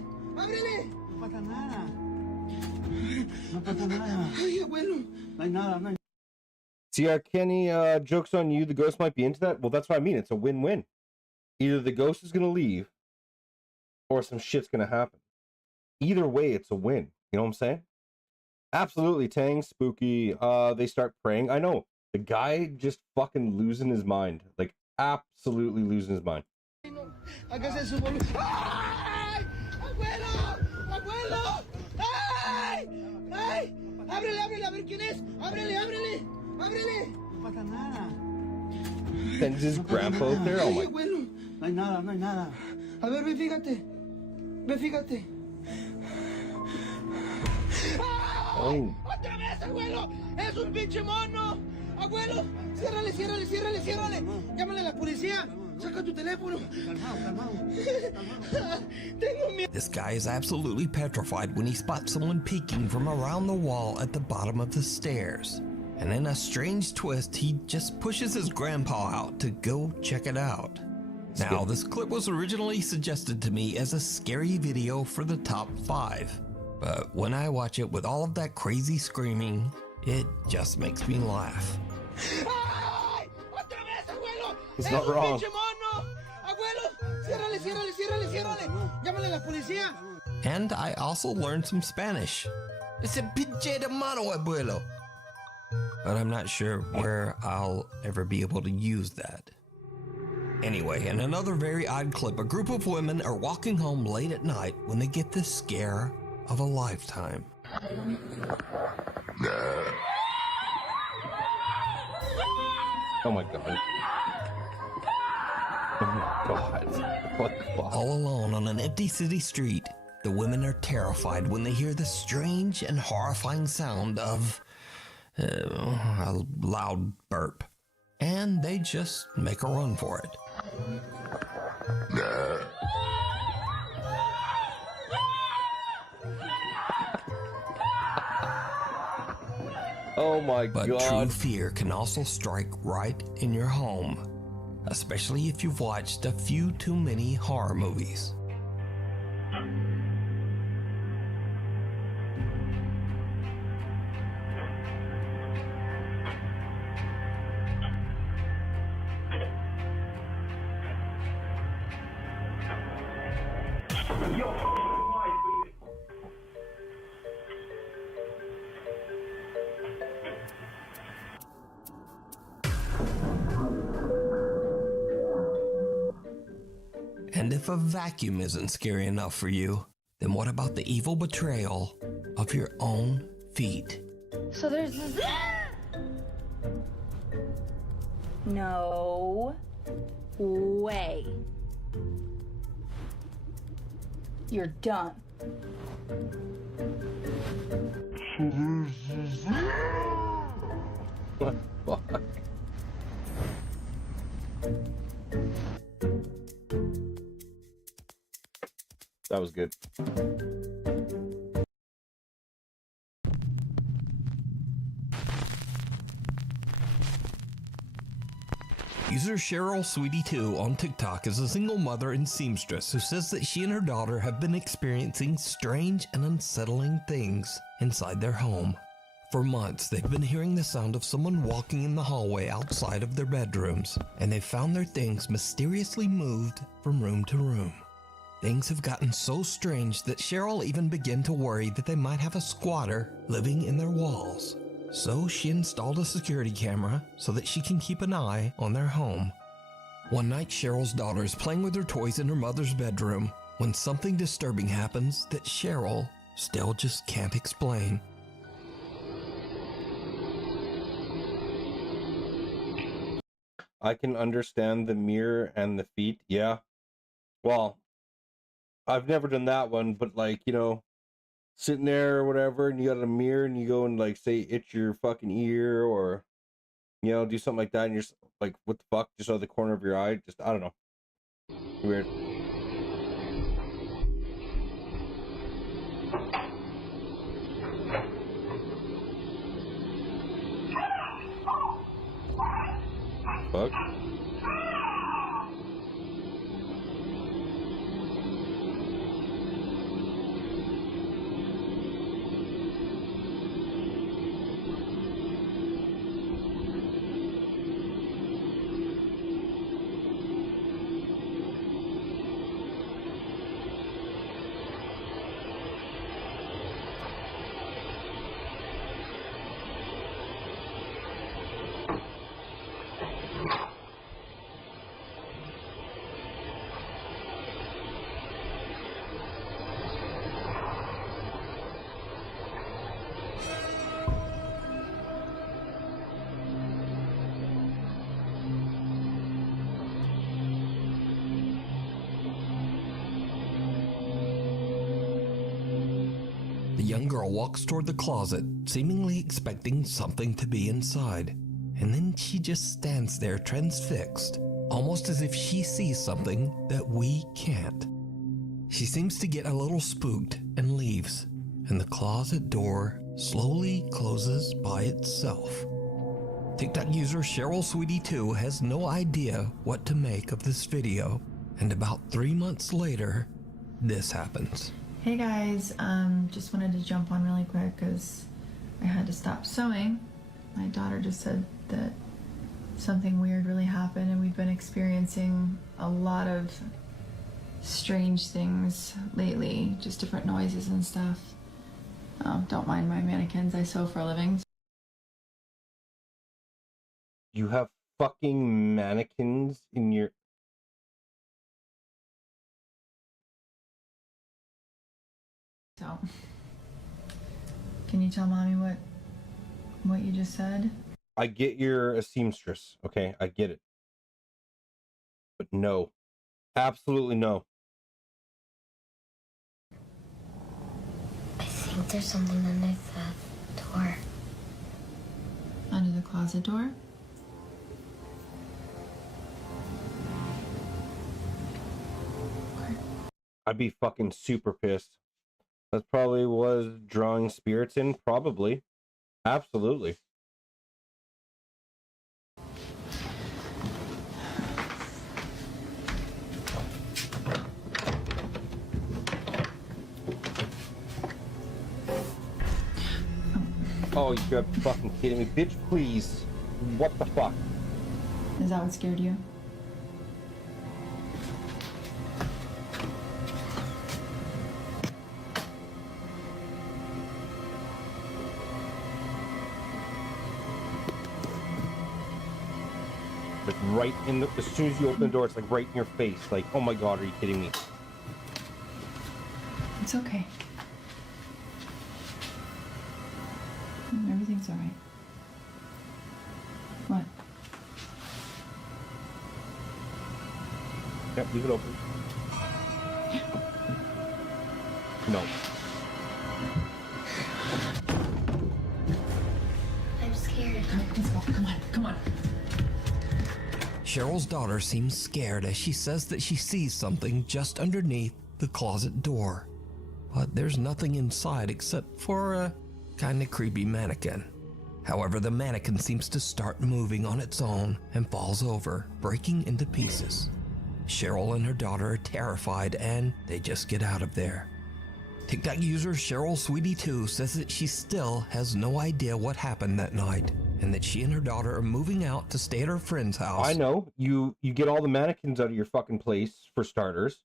No pasa nada. Ay, abuelo. No hay nada. See, Kenny, joke's on you. The ghost might be into that. Well, that's what I mean. It's a win-win. Either the ghost is going to leave, or some shit's going to happen. Either way, it's a win. You know what I'm saying? Absolutely, Tang, spooky. They start praying. I know. The guy just fucking losing his mind. Like, absolutely losing his mind. Hágase su voluntad. ¡Ay! ¡Abuelo! ¡Ay! Ábrele, a ver quién es. Ábrele. No pasa nada. Sends his grandpa out there. Oh my. Abuelo. No hay nada. A ver, ve, fíjate. Oh. ¡Otra vez, abuelo! ¡Es un pinche mono! ¡Abuelo! ¡Ciérrale! ¡Llámale a la policía! ¡Saca tu teléfono! Calmado. Tengo miedo. This guy is absolutely petrified when he spots someone peeking from around the wall at the bottom of the stairs. And in a strange twist, he just pushes his grandpa out to go check it out. Now, this clip was originally suggested to me as a scary video for the top 5. But when I watch it with all of that crazy screaming, it just makes me laugh. He's not wrong. And I also learned some Spanish. It's a pinche de mano, abuelo. But I'm not sure where I'll ever be able to use that. Anyway, in another very odd clip, a group of women are walking home late at night when they get the scare of a lifetime. Oh my god. Oh my god. What the fuck? All alone on an empty city street, the women are terrified when they hear the strange and horrifying sound of a loud burp. And they just make a run for it. Oh my but god. True fear can also strike right in your home, especially if you've watched a few too many horror movies. And if a vacuum isn't scary enough for you, then what about the evil betrayal of your own feet? So there's this... No way. You're done. What the fuck? That was good. User Cheryl Sweetie2 on TikTok is a single mother and seamstress who says that she and her daughter have been experiencing strange and unsettling things inside their home. For months, they've been hearing the sound of someone walking in the hallway outside of their bedrooms, and they've found their things mysteriously moved from room to room. Things have gotten so strange that Cheryl even began to worry that they might have a squatter living in their walls. So she installed a security camera so that she can keep an eye on their home. One night, Cheryl's daughter is playing with her toys in her mother's bedroom when something disturbing happens that Cheryl still just can't explain. I can understand the mirror and the feet. Yeah. Well, I've never done that one, but like, you know, sitting there or whatever, and you got a mirror and you go and like say itch your fucking ear or, you know, do something like that, and you're just like, what the fuck, just out of the corner of your eye. Just, I don't know. Weird. Fuck. The young girl walks toward the closet, seemingly expecting something to be inside. And then she just stands there transfixed, almost as if she sees something that we can't. She seems to get a little spooked and leaves, and the closet door slowly closes by itself. TikTok user Cheryl Sweetie2 has no idea what to make of this video, and about 3 months later, this happens. Hey guys, just wanted to jump on really quick because I had to stop sewing. My daughter just said that something weird really happened, and we've been experiencing a lot of strange things lately, just different noises and stuff. Don't mind my mannequins, I sew for a living. You have fucking mannequins in your... So, Can you tell mommy what you just said? I get you're a seamstress, okay? I get it. But no. Absolutely no. I think there's something underneath the door. Under the closet door? I'd be fucking super pissed. That probably was drawing spirits in, probably. Absolutely. Oh, you're fucking kidding me. Bitch, please. What the fuck? Is that what scared you? Like right in the, as soon as you open the door, it's like right in your face. Like, oh my god, are you kidding me? It's okay. Everything's alright. What? Yep, leave it open. No. I'm scared. Let's go. Come on. Come on. Cheryl's daughter seems scared as she says that she sees something just underneath the closet door. But there's nothing inside except for a kind of creepy mannequin. However, the mannequin seems to start moving on its own and falls over, breaking into pieces. Cheryl and her daughter are terrified and they just get out of there. TikTok user Cheryl Sweetie2 says that she still has no idea what happened that night and that she and her daughter are moving out to stay at her friend's house. I know. You get all the mannequins out of your fucking place, for starters.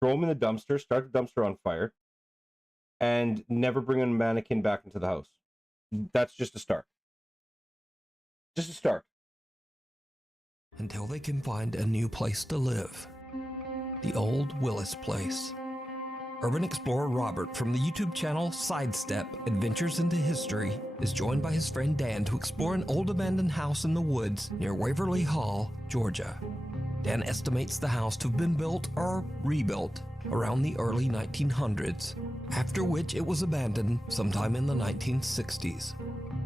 Throw them in the dumpster, start the dumpster on fire, and never bring a mannequin back into the house. That's just a start. Just a start. Until they can find a new place to live. The old Willis place. Urban explorer Robert from the YouTube channel Sidestep Adventures into History is joined by his friend Dan to explore an old abandoned house in the woods near Waverly Hall, Georgia. Dan estimates the house to have been built or rebuilt around the early 1900s, after which it was abandoned sometime in the 1960s.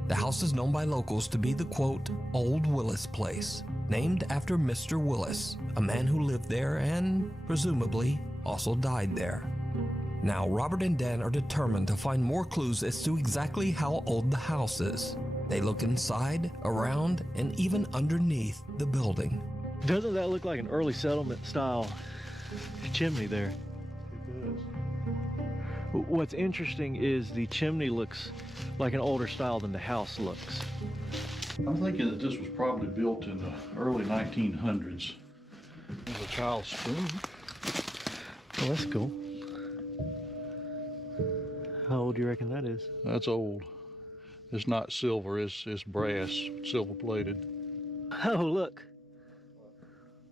The house is known by locals to be the quote, Old Willis place, named after Mr. Willis, a man who lived there and, presumably, also died there. Now, Robert and Dan are determined to find more clues as to exactly how old the house is. They look inside, around, and even underneath the building. Doesn't that look like an early settlement style chimney there? It does. What's interesting is the chimney looks like an older style than the house looks. I'm thinking that this was probably built in the early 1900s. There's a child's spoon. Oh, that's cool. How old do you reckon that is? That's old. It's not silver, it's brass, silver plated. Oh, look.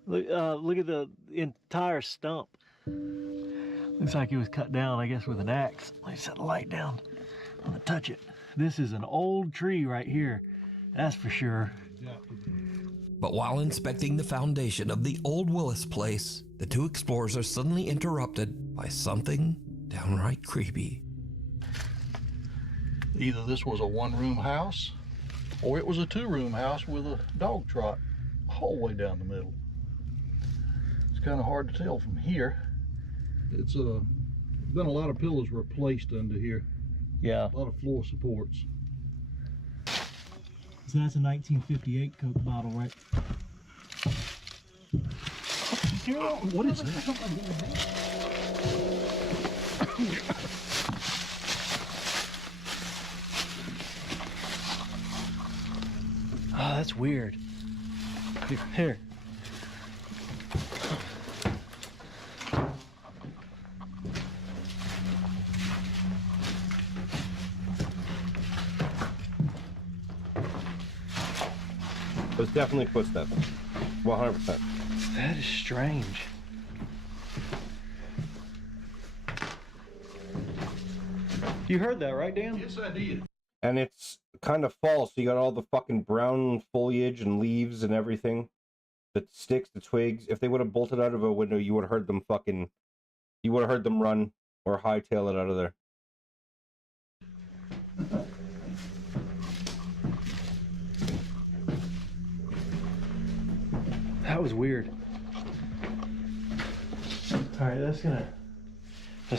Look at the entire stump. Looks like it was cut down, I guess, with an axe. Let me set the light down. I'm gonna touch it. This is an old tree right here. That's for sure. Yeah. But while inspecting the foundation of the old Willis place, the two explorers are suddenly interrupted by something downright creepy. Either this was a one-room house, or it was a two-room house with a dog trot all the way down the middle. It's kind of hard to tell from here. It's been a lot of pillows replaced under here. Yeah. A lot of floor supports. So that's a 1958 Coke bottle, right? What is that? Oh, that's weird. Here. There's definitely footsteps. 100%. That is strange. You heard that, right, Dan? Yes, I did. And it's kind of fall, so you got all the fucking brown foliage and leaves and everything. The sticks, the twigs. If they would have bolted out of a window, you would have heard them fucking... You would have heard them run or hightail it out of there. That was weird. Alright, that's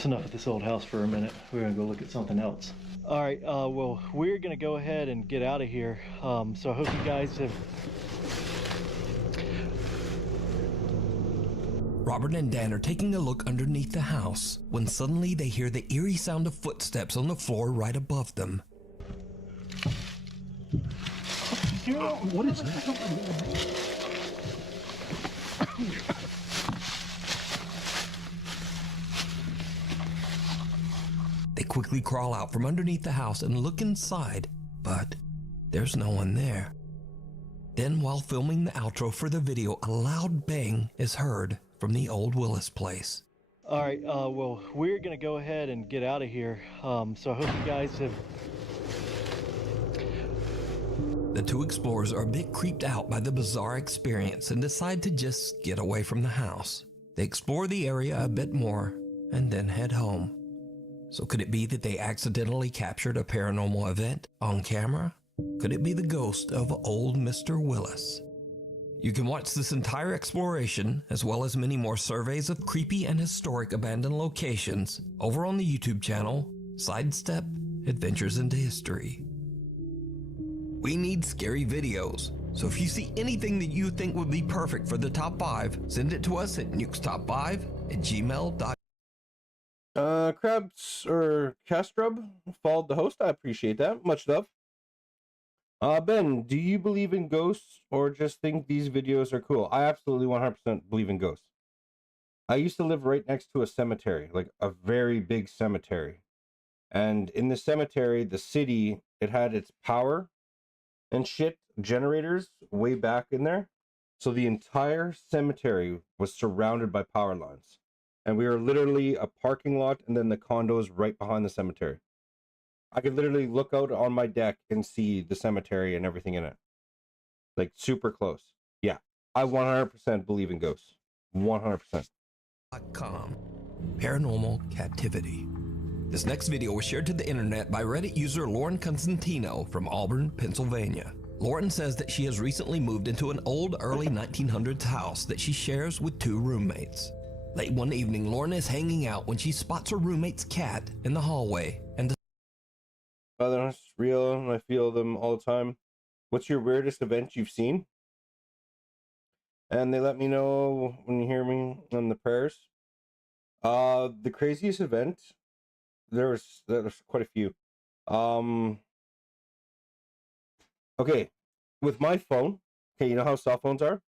enough of this old house for a minute. We're gonna go look at something else. Alright, well, we're gonna go ahead and get out of here. So I hope you guys have... Robert and Dan are taking a look underneath the house when suddenly they hear the eerie sound of footsteps on the floor right above them. What is that? They quickly crawl out from underneath the house and look inside, but there's no one there. Then, while filming the outro for the video, a loud bang is heard from the old Willis place. Alright, well, we're gonna go ahead and get out of here. So I hope you guys have... The two explorers are a bit creeped out by the bizarre experience and decide to just get away from the house. They explore the area a bit more and then head home. So could it be that they accidentally captured a paranormal event on camera? Could it be the ghost of old Mr. Willis? You can watch this entire exploration, as well as many more surveys of creepy and historic abandoned locations, over on the YouTube channel, Sidestep Adventures into History. We need scary videos, so if you see anything that you think would be perfect for the top 5, send it to us at nukestop5@gmail.com. Krabs or Castrub followed the host. I appreciate that. Much love. Ben, do you believe in ghosts or just think these videos are cool? I absolutely 100% believe in ghosts. I used to live right next to a cemetery, like a very big cemetery. And in the cemetery, the city, it had its power and shit generators way back in there. So the entire cemetery was surrounded by power lines. And we were literally a parking lot and then the condos right behind the cemetery. I could literally look out on my deck and see the cemetery and everything in it. Like super close. Yeah, I 100% believe in ghosts. 100%. Paranormal Captivity. This next video was shared to the internet by Reddit user Lauren Constantino from Auburn, Pennsylvania. Lauren says that she has recently moved into an old early 1900s house that she shares with 2 roommates. Late one evening, Lauren is hanging out when she spots her roommate's cat in the hallway and they're not real and I feel them all the time. What's your weirdest event you've seen? And they let me know when you hear me on the prayers. The craziest event, there's quite a few. Okay, with my phone, okay, you know how cell phones are?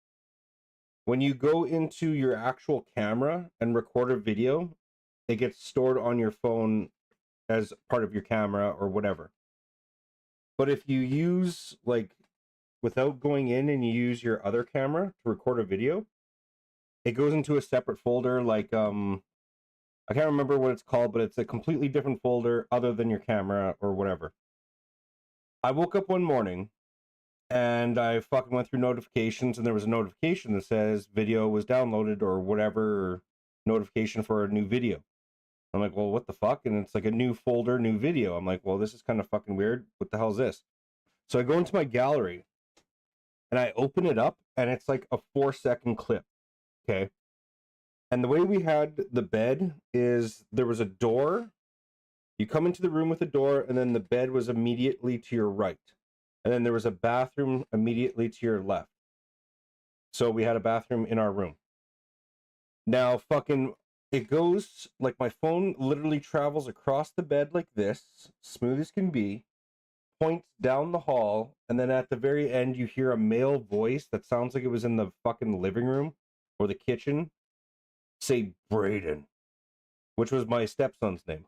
When you go into your actual camera and record a video, it gets stored on your phone as part of your camera or whatever. But if you use, like, without going in and you use your other camera to record a video, it goes into a separate folder, like, I can't remember what it's called, but it's a completely different folder other than your camera or whatever. I woke up one morning and I fucking went through notifications and there was a notification that says video was downloaded or whatever, or notification for a new video. I'm like, well, what the fuck? And it's like a new folder, new video. I'm like, well, this is kind of fucking weird. What the hell is this? So I go into my gallery and I open it up and it's like a 4-second clip. Okay. And the way we had the bed is there was a door. You come into the room with a door and then the bed was immediately to your right. And then there was a bathroom immediately to your left. So we had a bathroom in our room. Now fucking... It goes, like my phone literally travels across the bed like this, smooth as can be, points down the hall, and then at the very end you hear a male voice that sounds like it was in the fucking living room or the kitchen, say Brayden, which was my stepson's name.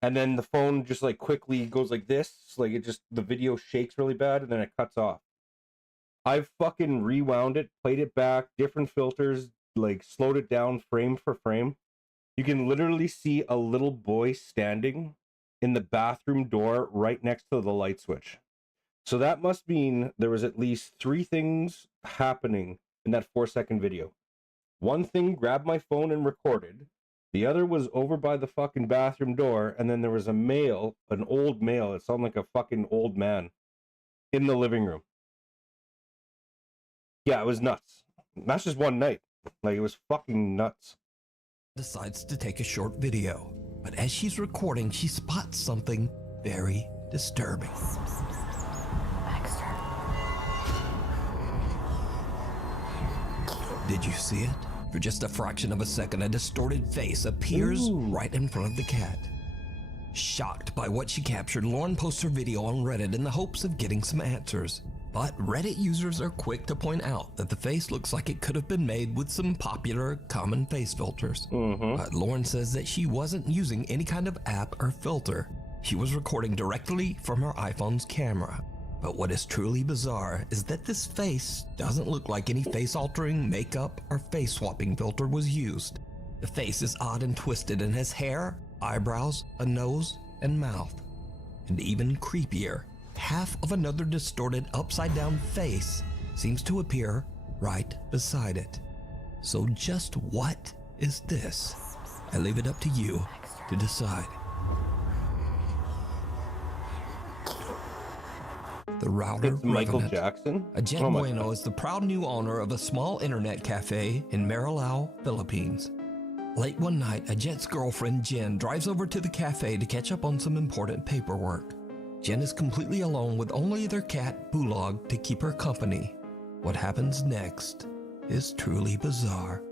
And then the phone just like quickly goes like this, like it just, the video shakes really bad and then it cuts off. I've fucking rewound it, played it back, different filters, like slowed it down frame for frame. You can literally see a little boy standing in the bathroom door right next to the light switch. So that must mean there was at least 3 things happening in that 4-second video. One thing grabbed my phone and recorded. The other was over by the fucking bathroom door, and then there was a male, an old male, it sounded like a fucking old man, in the living room. Yeah, it was nuts. That's just one night. Like, it was fucking nuts. Decides to take a short video, but as she's recording, she spots something very disturbing. Did you see it? For just a fraction of a second, a distorted face appears right in front of the cat. Shocked by what she captured, Lauren posts her video on Reddit in the hopes of getting some answers. But Reddit users are quick to point out that the face looks like it could have been made with some popular common face filters. But Lauren says that she wasn't using any kind of app or filter. She was recording directly from her iPhone's camera. But what is truly bizarre is that this face doesn't look like any face-altering, makeup, or face-swapping filter was used. The face is odd and twisted and has hair, eyebrows, a nose, and mouth. And even creepier, half of another distorted upside-down face seems to appear right beside it. So just what is this? I leave it up to you to decide. The Router It's Michael Revenant. Jackson? Jet Oh my Bueno God. is the proud new owner of a small internet cafe in Marilao, Philippines. Late one night, Jet's girlfriend Jen drives over to the cafe to catch up on some important paperwork. Jen is completely alone with only their cat, Bulog, to keep her company. What happens next is truly bizarre.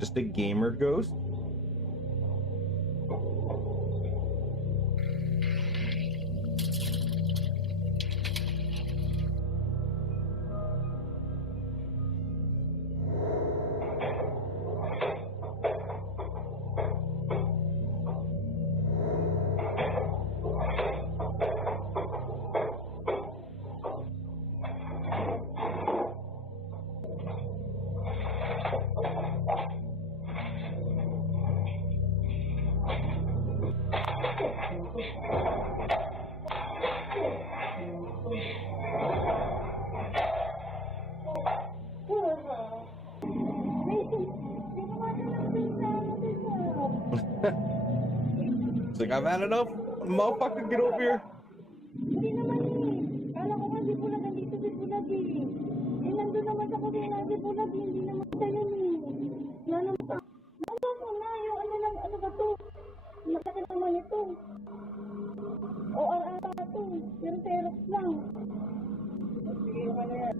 Just a gamer ghost? It's like, I've had enough. Motherfucker, get over here. Hindi naman eh. Kala ko nga si Bulag, nandito si Bulag eh. Eh, nandun naman sa kusina si Bulag, hindi naman siya yun eh. Ano mo na, yung ano ba to? Masakit naman ito. O ata ito, pero Xerox lang. Sige naman na yan.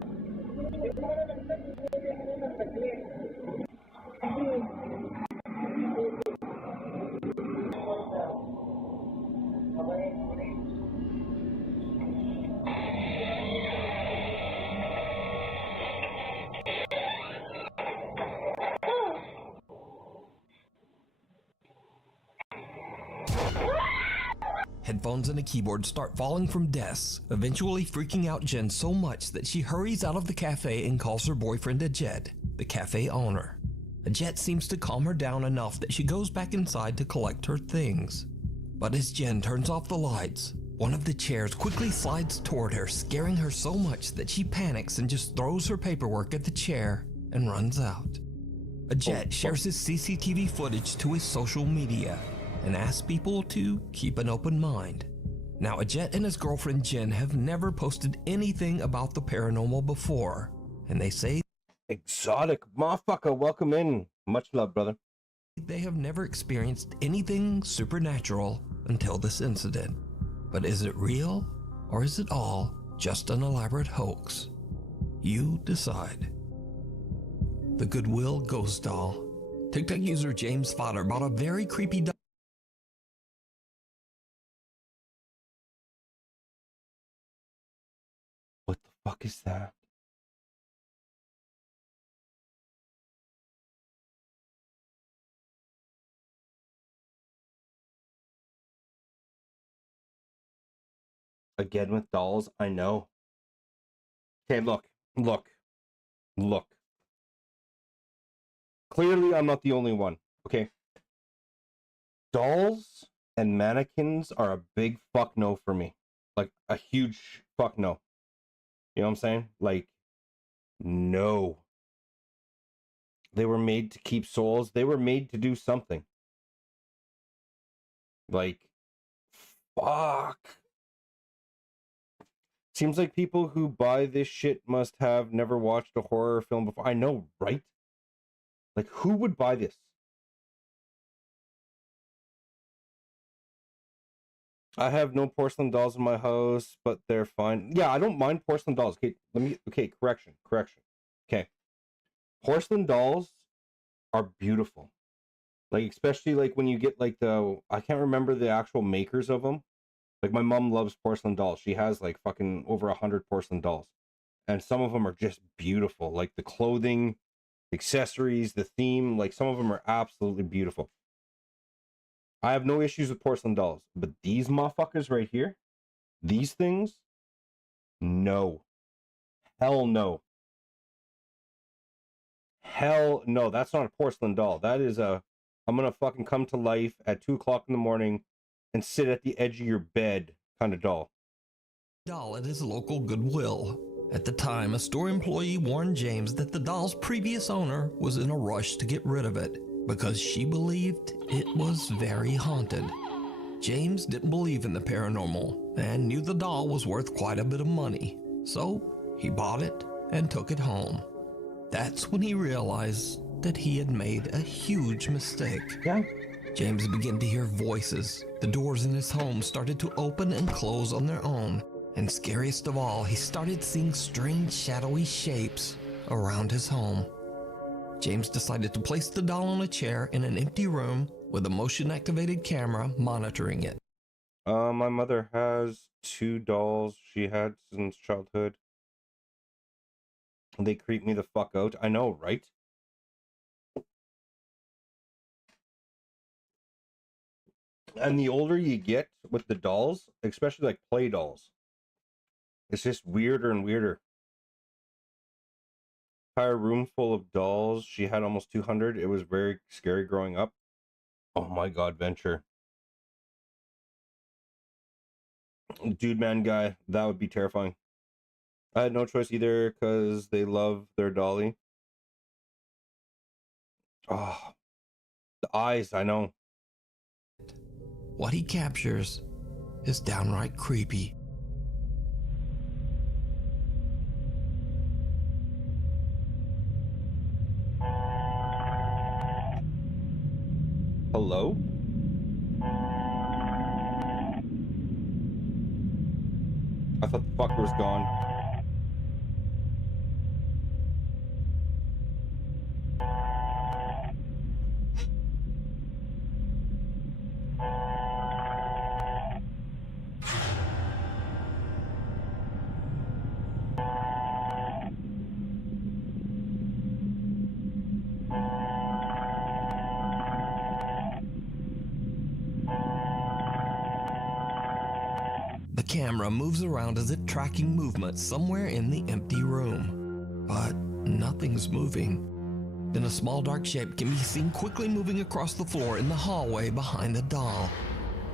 Headphones and a keyboard start falling from desks, eventually freaking out Jen so much that she hurries out of the cafe and calls her boyfriend Jet, the cafe owner. Jet seems to calm her down enough that she goes back inside to collect her things. But as Jen turns off the lights, one of the chairs quickly slides toward her, scaring her so much that she panics and just throws her paperwork at the chair and runs out. Jet shares his CCTV footage to his social media and asks people to keep an open mind. Now, Jet and his girlfriend Jen have never posted anything about the paranormal before, and they say Exotic motherfucker, welcome in. Much love, brother. they have never experienced anything supernatural until this incident. But is it real, or is it all just an elaborate hoax? You decide. The Goodwill Ghost Doll. TikTok user James Fodder bought a very creepy doll. What the fuck is that? Again with dolls, I know. Okay, look. Clearly, I'm not the only one. Okay. Dolls and mannequins are a big fuck no for me. Like, a huge fuck no. You know what I'm saying? Like, no. They were made to keep souls. They were made to do something. Like, fuck. Seems like people who buy this shit must have never watched a horror film before. I know, right? Like, who would buy this? I have no porcelain dolls in my house, but they're fine. Yeah, I don't mind porcelain dolls. Okay, correction. Okay. Porcelain dolls are beautiful. Like, especially like when you get like I can't remember the actual makers of them. Like, my mom loves porcelain dolls. She has like fucking over 100 porcelain dolls. And some of them are just beautiful. Like the clothing, accessories, the theme, like some of them are absolutely beautiful. I have no issues with porcelain dolls, but these motherfuckers right here, these things, no. Hell no. Hell no. That's not a porcelain doll. That is I'm gonna fucking come to life at 2 o'clock in the morning and sit at the edge of your bed kind of doll. Doll at his local Goodwill. At the time, a store employee warned James that the doll's previous owner was in a rush to get rid of it because she believed it was very haunted. James didn't believe in the paranormal and knew the doll was worth quite a bit of money, so he bought it and took it home. That's when he realized that he had made a huge mistake. Yeah. James began to hear voices. The doors in his home started to open and close on their own. And scariest of all, he started seeing strange shadowy shapes around his home. James decided to place the doll on a chair in an empty room with a motion-activated camera monitoring it. My mother has 2 dolls she had since childhood. They creep me the fuck out. I know, right? And the older you get with the dolls, especially like play dolls, it's just weirder and weirder. Entire room full of dolls. She had almost 200. It was very scary growing up. Oh my god, Venture. Dude, man, guy, that would be terrifying. I had no choice either because they love their dolly. Oh, the eyes, I know. What he captures is downright creepy. Hello? I thought the fucker was gone. The camera moves around as if tracking movement somewhere in the empty room. But nothing's moving. Then a small dark shape can be seen quickly moving across the floor in the hallway behind the doll.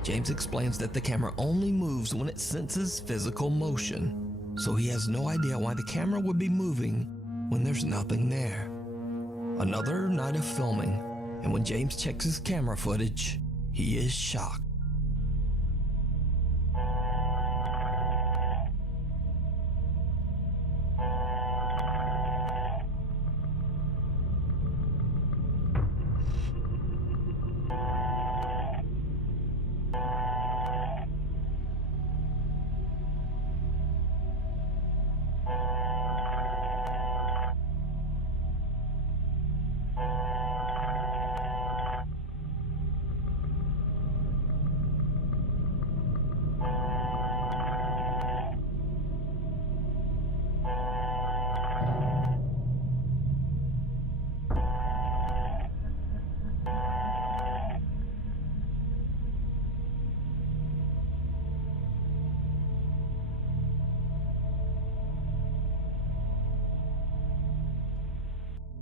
James explains that the camera only moves when it senses physical motion, so he has no idea why the camera would be moving when there's nothing there. Another night of filming, and when James checks his camera footage, he is shocked.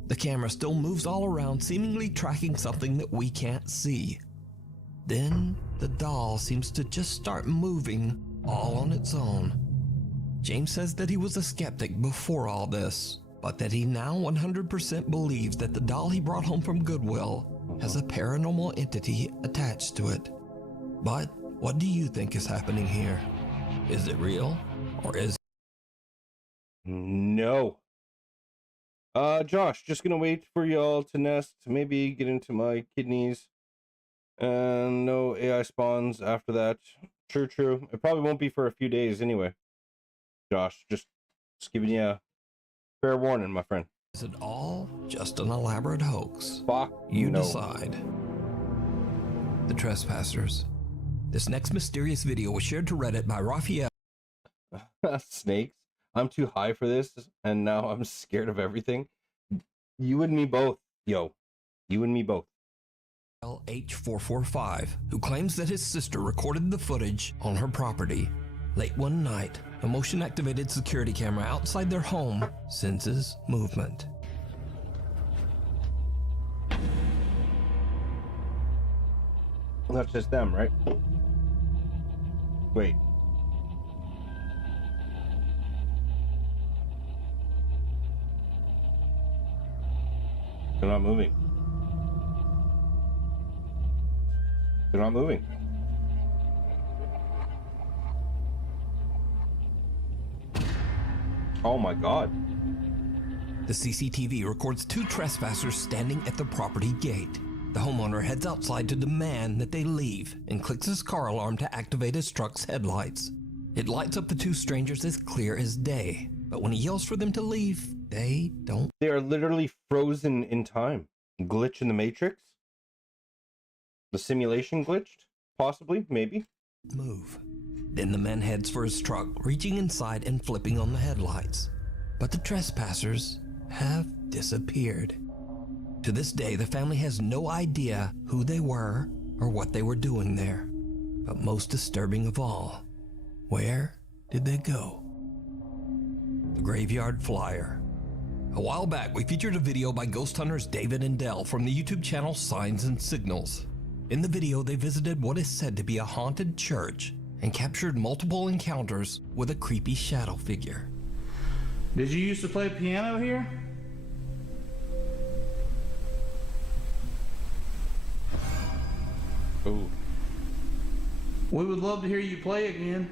The camera still moves all around, seemingly tracking something that we can't see. Then the doll seems to just start moving all on its own. James says that he was a skeptic before all this, but that he now 100% believes that the doll he brought home from Goodwill has a paranormal entity attached to it. But what do you think is happening here? Is it real, or is No. Josh, just gonna wait for y'all to nest, maybe get into my kidneys, and no AI spawns after that. True. It probably won't be for a few days anyway. Josh, just giving you a fair warning, my friend. Is it all just an elaborate hoax? Fuck you no. decide. The Trespassers. This next mysterious video was shared to Reddit by Raphael. Snakes. I'm too high for this, and now I'm scared of everything. You and me both, yo. You and me both. H445, who claims that his sister recorded the footage on her property. Late one night, a motion-activated security camera outside their home senses movement. That's just them, right? Wait. They're not moving. They're not moving. Oh my god. The CCTV records two trespassers standing at the property gate. The homeowner heads outside to demand that they leave and clicks his car alarm to activate his truck's headlights. It lights up the two strangers as clear as day, but when he yells for them to leave, they don't. They are literally frozen in time. Glitch in the Matrix? The simulation glitched? Possibly, maybe. Move. Then the man heads for his truck, reaching inside and flipping on the headlights. But the trespassers have disappeared. To this day, the family has no idea who they were or what they were doing there. But most disturbing of all, where did they go? The Graveyard Flyer. A while back, we featured a video by ghost hunters David and Dell from the YouTube channel Signs and Signals. In the video, they visited what is said to be a haunted church and captured multiple encounters with a creepy shadow figure. Did you used to play piano here? Ooh. We would love to hear you play again.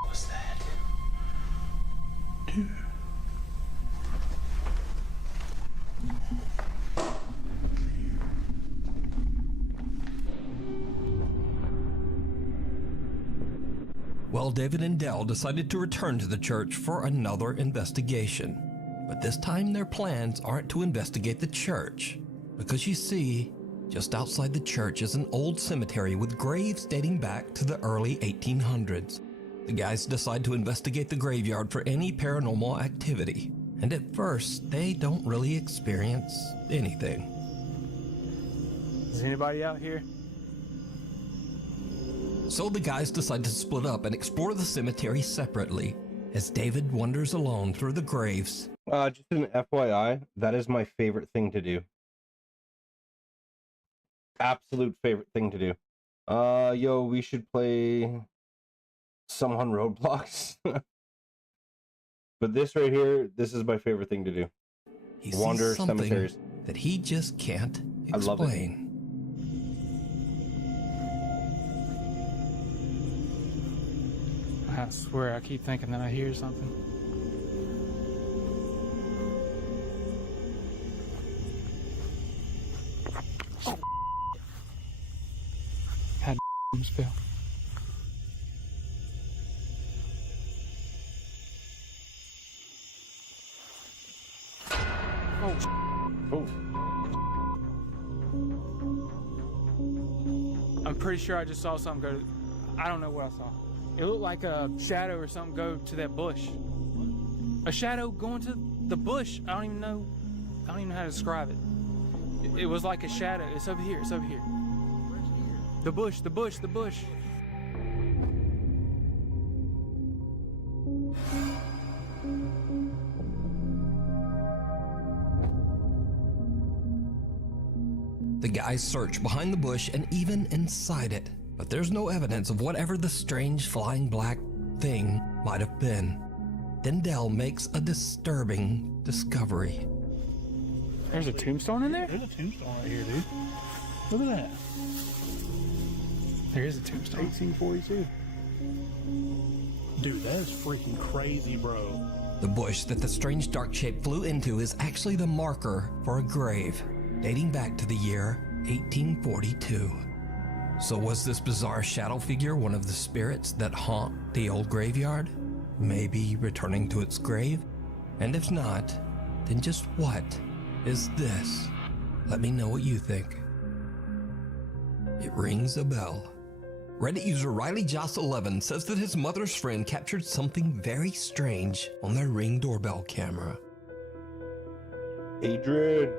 What was that? Dude. Well, David and Dell decided to return to the church for another investigation. But this time their plans aren't to investigate the church, because you see, just outside the church is an old cemetery with graves dating back to the early 1800s. The guys decide to investigate the graveyard for any paranormal activity, and at first they don't really experience anything. Is anybody out here? So the guys decide to split up and explore the cemetery separately, as David wanders alone through the graves. Just an FYI, that is my favorite thing to do. Absolute favorite thing to do. Yo, we should play Someone Roadblocks. But this right here, this is my favorite thing to do. He Wander sees something cemeteries. that he just can't explain. I love it. I swear, I keep thinking that I hear something. Oh. Had spell. Oh. I'm pretty sure I just saw something go. I don't know what I saw. It looked like a shadow or something go to that bush. A shadow going to the bush. I don't even know how to describe it. It was like a shadow. It's over here. It's over here. The bush. eyes search behind the bush and even inside it, but there's no evidence of whatever the strange flying black thing might have been. Then Dell makes a disturbing discovery. There's a tombstone in there? There's a tombstone right here, dude. Look at that. There is a tombstone. 1842. Dude, that is freaking crazy, bro. The bush that the strange dark shape flew into is actually the marker for a grave, dating back to the year 1842. So was this bizarre shadow figure one of the spirits that haunt the old graveyard? Maybe returning to its grave? And if not, then just what is this? Let me know what you think. It rings a bell. Reddit user RileyJoss11 says that his mother's friend captured something very strange on their Ring doorbell camera. Adrian.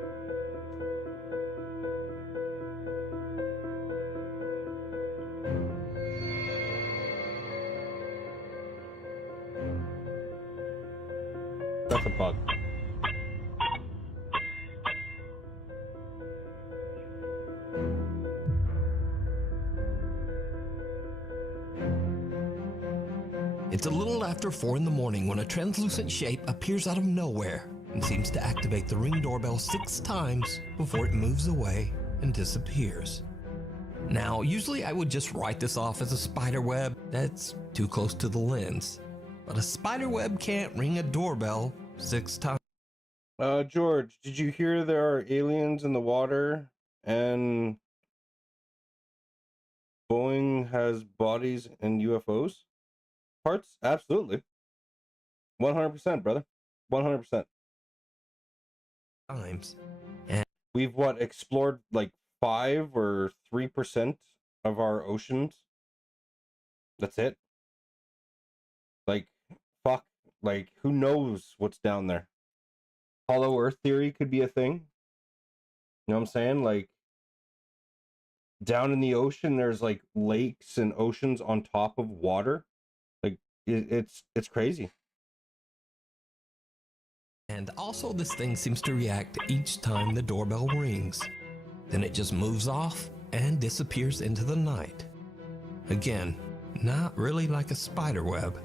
That's a bug. It's a little after 4 in the morning when a translucent shape appears out of nowhere and seems to activate the Ring doorbell 6 times before it moves away and disappears. Now, usually I would just write this off as a spider web that's too close to the lens, but a spider web can't ring a doorbell 6 times. George, did you hear there are aliens in the water and Boeing has bodies in UFOs? Parts? Absolutely. 100%, brother. 100%. Times. We've explored like 5 or 3% of our oceans. That's it. Like, fuck. Like, who knows what's down there? Hollow Earth theory could be a thing. You know what I'm saying? Like, down in the ocean, there's like lakes and oceans on top of water. Like, it's crazy. And also this thing seems to react each time the doorbell rings. Then it just moves off and disappears into the night. Again, not really like a spider web.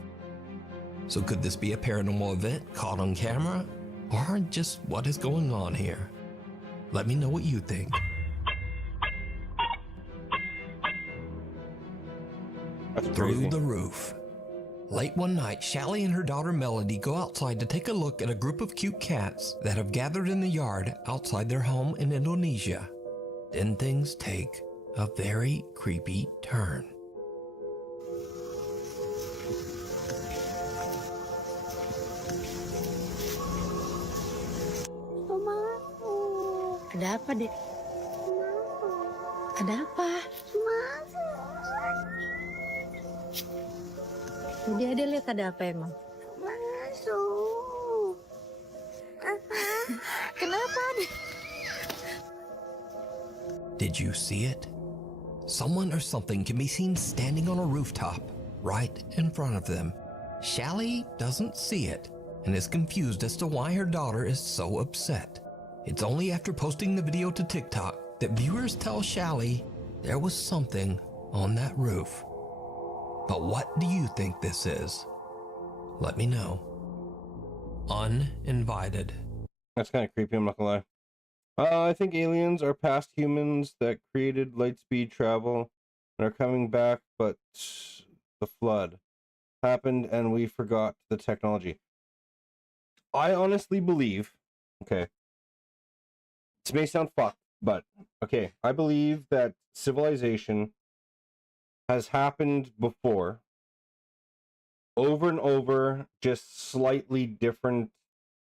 So could this be a paranormal event caught on camera? Or just what is going on here? Let me know what you think. That's Through crazy. the roof. Late one night, Shelly and her daughter Melody go outside to take a look at a group of cute cats that have gathered in the yard outside their home in Indonesia. Then things take a very creepy turn. Ada apa, Dek? Ada apa? Dia lihat ada apa emang? Masuk. Kenapa, Dek? Did you see it? Someone or something can be seen standing on a rooftop right in front of them. Shelly doesn't see it and is confused as to why her daughter is so upset. It's only after posting the video to TikTok that viewers tell Shelly there was something on that roof. But what do you think this is? Let me know. Uninvited. That's kind of creepy, I'm not gonna lie. I think aliens are past humans that created light speed travel and are coming back, but the flood happened and we forgot the technology. I honestly believe, okay, this may sound fucked, but okay, I believe that civilization has happened before, over and over, just slightly different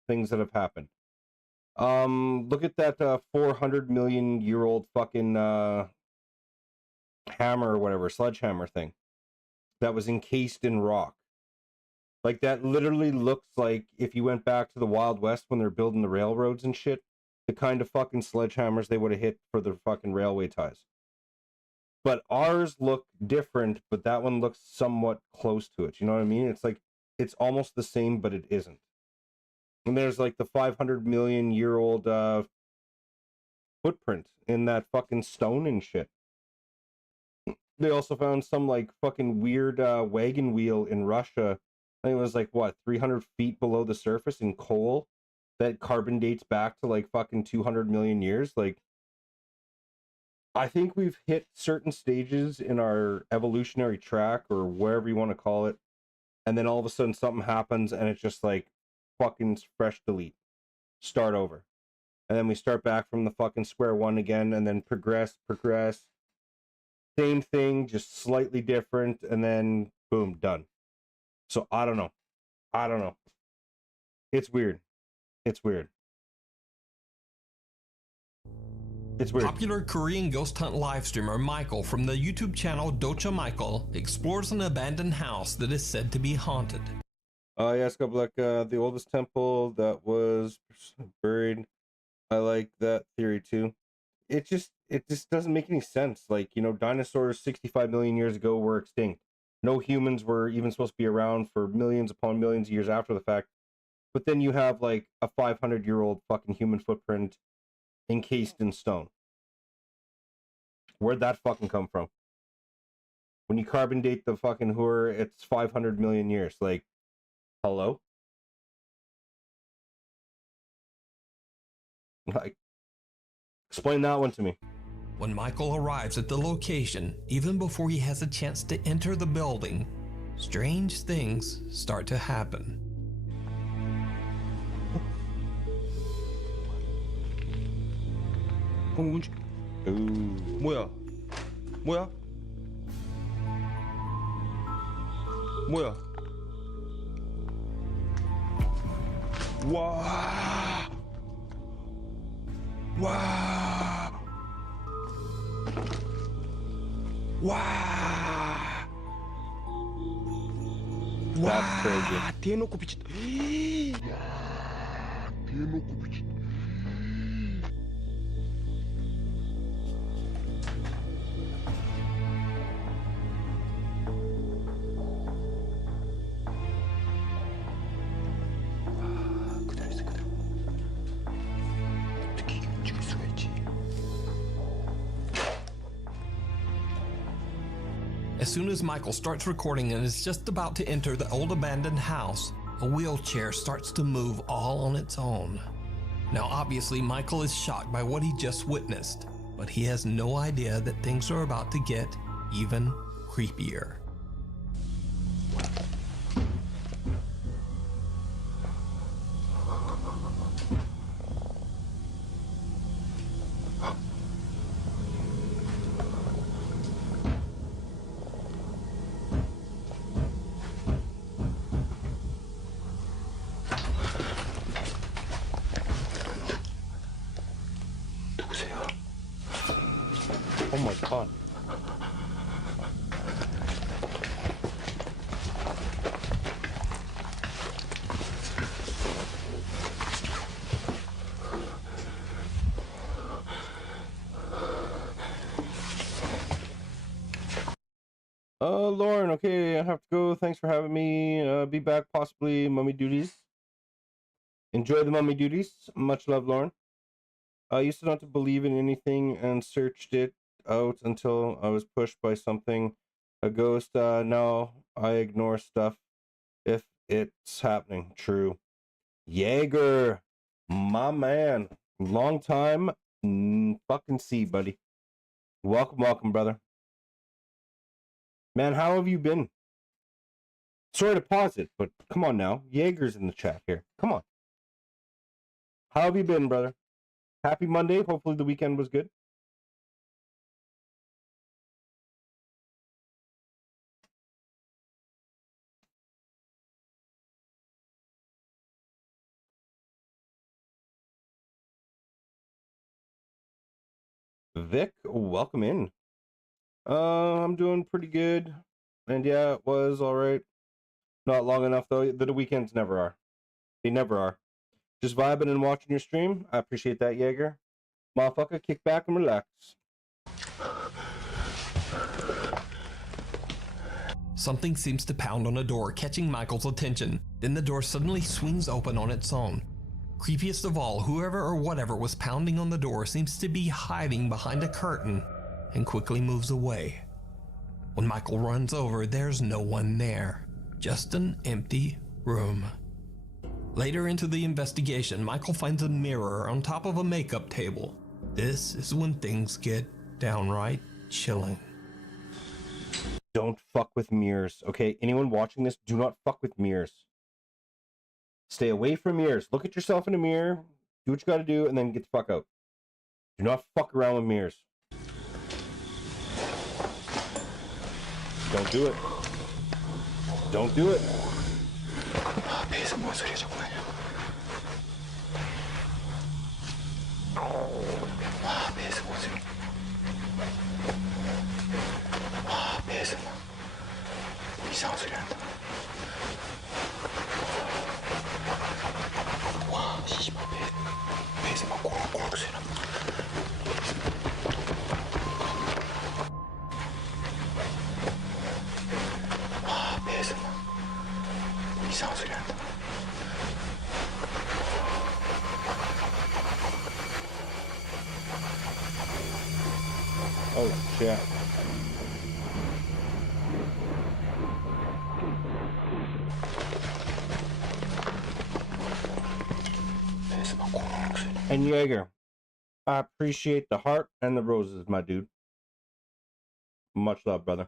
things that have happened. Look at that 400 million year old fucking hammer or whatever, sledgehammer thing that was encased in rock. Like, that literally looks like if you went back to the Wild West when they're building the railroads and shit, the kind of fucking sledgehammers they would have hit for the fucking railway ties. But ours look different, but that one looks somewhat close to it. You know what I mean? It's like, it's almost the same, but it isn't. And there's like the 500 million year old footprint in that fucking stone and shit. They also found some like fucking weird wagon wheel in Russia. I think it was like what, 300 feet below the surface in coal that carbon dates back to like fucking 200 million years. Like, I think we've hit certain stages in our evolutionary track or wherever you want to call it, and then all of a sudden something happens and it's just like fucking fresh delete, start over, and then we start back from the fucking square one again, and then progress, same thing, just slightly different, and then boom, done. So I don't know. It's weird. It's weird. Popular Korean ghost hunt live streamer Michael from the YouTube channel Docha Michael explores an abandoned house that is said to be haunted. Yeah, it's got like the oldest temple that was buried. I like that theory too. It just doesn't make any sense. Like, you know, dinosaurs 65 million years ago were extinct. No humans were even supposed to be around for millions upon millions of years after the fact. But then you have like a 500-year-old fucking human footprint encased in stone. Where'd that fucking come from? When you carbon date the fucking Hur, it's 500 million years. Like, hello? Like, explain that one to me. When Michael arrives at the location, even before he has a chance to enter the building, strange things start to happen. 뭐야? 뭐야? 뭐야? 와! 와! 와! That's crazy. 대놓고 비쳤다. 대놓고 비쳤다. As soon as Michael starts recording and is just about to enter the old abandoned house, a wheelchair starts to move all on its own. Now obviously Michael is shocked by what he just witnessed, but he has no idea that things are about to get even creepier. Oh my god. Lauren, okay, I have to go. Thanks for having me. Be back possibly mummy duties. Enjoy the mummy duties. Much love, Lauren. I used to not to believe in anything and searched it out until I was pushed by something, a ghost. Now I ignore stuff if it's happening. True. Jaeger, my man. Long time fucking see, buddy. Welcome, brother. Man, how have you been? Sorry to pause it, but come on now. Jaeger's in the chat here. Come on. How have you been, brother? Happy Monday. Hopefully the weekend was good. Vic, welcome in. I'm doing pretty good. And yeah, it was alright. Not long enough though. The weekends never are. They never are. Just vibing and watching your stream. I appreciate that, Jaeger. Motherfucker, kick back and relax. Something seems to pound on a door, catching Michael's attention. Then the door suddenly swings open on its own. Creepiest of all, whoever or whatever was pounding on the door seems to be hiding behind a curtain and quickly moves away. When Michael runs over, there's no one there, just an empty room. Later into the investigation, Michael finds a mirror on top of a makeup table. This is when things get downright chilling. Don't fuck with mirrors, okay? Anyone watching this, do not fuck with mirrors. Stay away from mirrors. Look at yourself in a mirror, do what you gotta do, and then get the fuck out. Do not fuck around with mirrors. Don't do it. Don't do it. 배에서 뭔 소리야 자꾸 나냐. 배에서 뭔 소리. 배에서 뭐 이상한 소리 난다. 씨발 배에서 막 꼬락꼬락 소리 난다. 배에서 막 이상한 소리 난다. Oh shit. And Jaeger, I appreciate the heart and the roses, my dude. Much love, brother.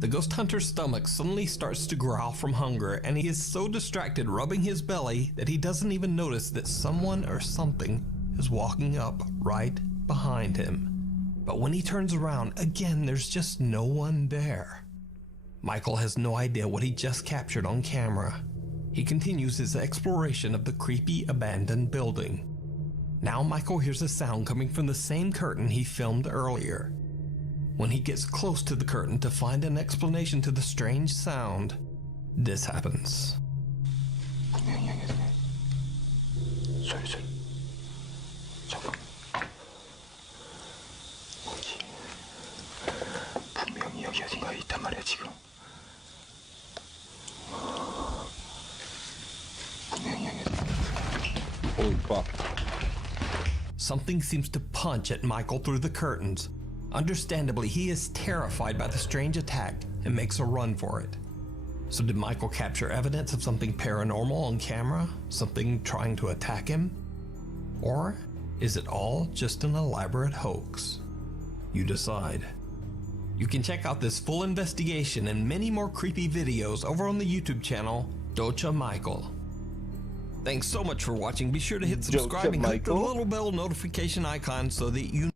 The ghost hunter's stomach suddenly starts to growl from hunger, and he is so distracted rubbing his belly that he doesn't even notice that someone or something is walking up right behind him. But when he turns around, again, there's just no one there. Michael has no idea what he just captured on camera. He continues his exploration of the creepy abandoned building. Now Michael hears a sound coming from the same curtain he filmed earlier. When he gets close to the curtain to find an explanation to the strange sound, this happens. 분명히 여기 어딘가에 있단 말이야 지금. 분명히 여기. Holy fuck. Something seems to punch at Michael through the curtains. Understandably, he is terrified by the strange attack and makes a run for it. So did Michael capture evidence of something paranormal on camera? Something trying to attack him? Or is it all just an elaborate hoax? You decide. You can check out this full investigation and many more creepy videos over on the YouTube channel, Docha Michael. Thanks so much for watching. Be sure to hit subscribe and click the little bell notification icon so that you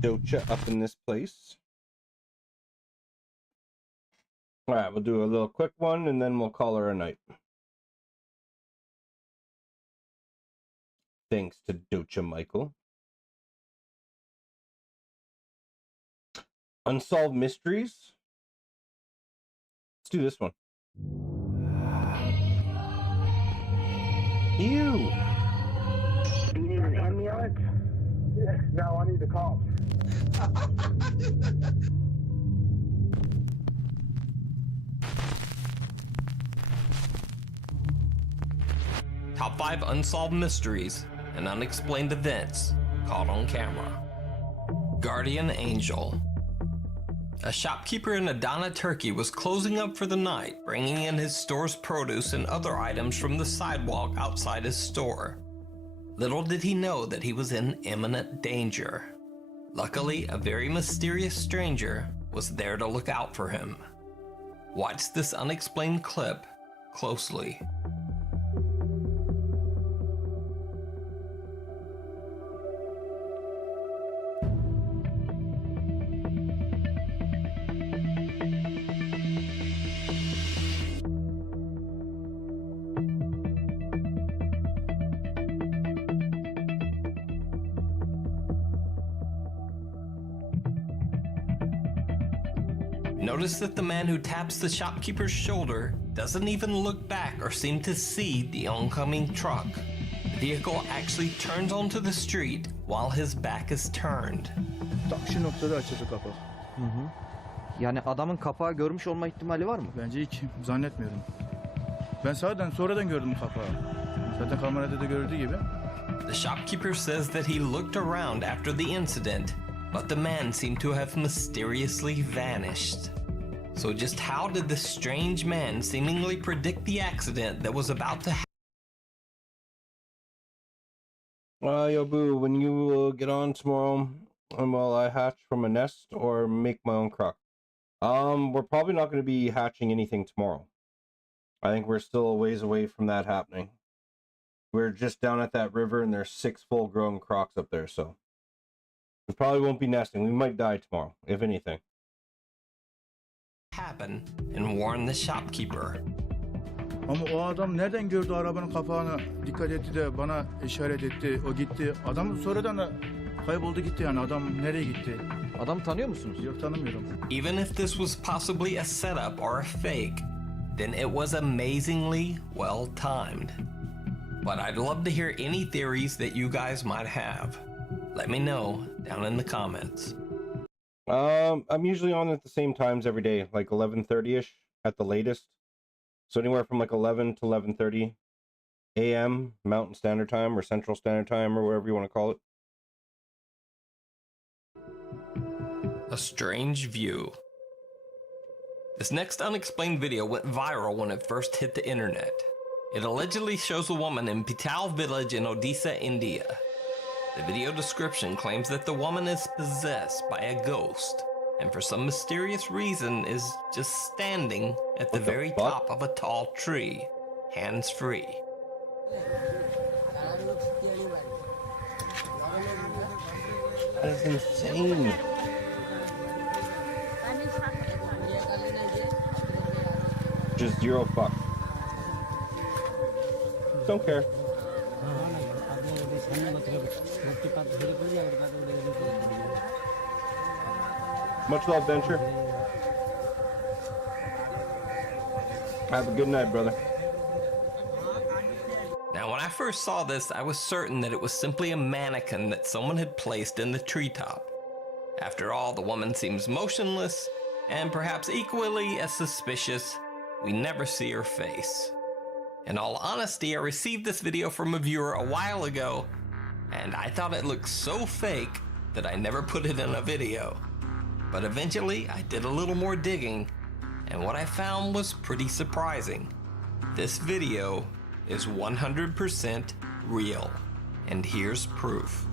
Docha up in this place. Alright, we'll do a little quick one and then we'll call her a night. Thanks to Docha Michael. Unsolved Mysteries. Let's do this one. Ew. Do you need an ambulance? Yeah, no, I need the cops. Top 5 unsolved mysteries and unexplained events caught on camera. Guardian Angel. A shopkeeper in Adana, Turkey was closing up for the night, bringing in his store's produce and other items from the sidewalk outside his store. Little did he know that he was in imminent danger. Luckily, a very mysterious stranger was there to look out for him. Watch this unexplained clip closely. Notice that the man who taps the shopkeeper's shoulder doesn't even look back or seem to see the oncoming truck. vehicle actually turns onto the street while his back is turned. Tak şu noktada açıldı kapak. Yani adamın kapağı görmüş olma ihtimali var mı? Bence hiç zannetmiyorum. Ben sonradan gördüm kapağı. Zaten kamerada da gördüğü gibi. The shopkeeper says that he looked around after the incident, but the man seemed to have mysteriously vanished. So just how did the strange man seemingly predict the accident that was about to happen? Yo, Boo, when you get on tomorrow, will I hatch from a nest or make my own crock? We're probably not going to be hatching anything tomorrow. I think we're still a ways away from that happening. We're just down at that river and there's 6 full-grown crocs up there, so we probably won't be nesting. We might die tomorrow, if anything. Happen and warn the shopkeeper. Ama o adam nereden gördü arabanın kapağını, dikkat etti de bana işaret etti, o gitti. Adam sonradan da kayboldu gitti yani, adam nereye gitti? Adamı tanıyor musunuz? Yok, tanımıyorum. Even if this was possibly a setup or a fake, then it was amazingly well timed. But I'd love to hear any theories that you guys might have. Let me know down in the comments. I'm usually on at the same times every day, like 11:30ish at the latest. So anywhere from like 11 to 11:30 a.m. Mountain Standard Time or Central Standard Time or whatever you want to call it. A strange view. This next unexplained video went viral when it first hit the internet. It allegedly shows a woman in Pital village in Odisha, India. The video description claims that the woman is possessed by a ghost, and for some mysterious reason is just standing at the very top of a tall tree, hands-free. That is insane. Just zero fuck. Don't care. Much love, Venture. Have a good night, brother. Now, when I first saw this, I was certain that it was simply a mannequin that someone had placed in the treetop. After all, the woman seems motionless, and perhaps equally as suspicious, we never see her face. In all honesty, I received this video from a viewer a while ago, and I thought it looked so fake that I never put it in a video. But eventually, I did a little more digging, and what I found was pretty surprising. This video is 100% real, and here's proof.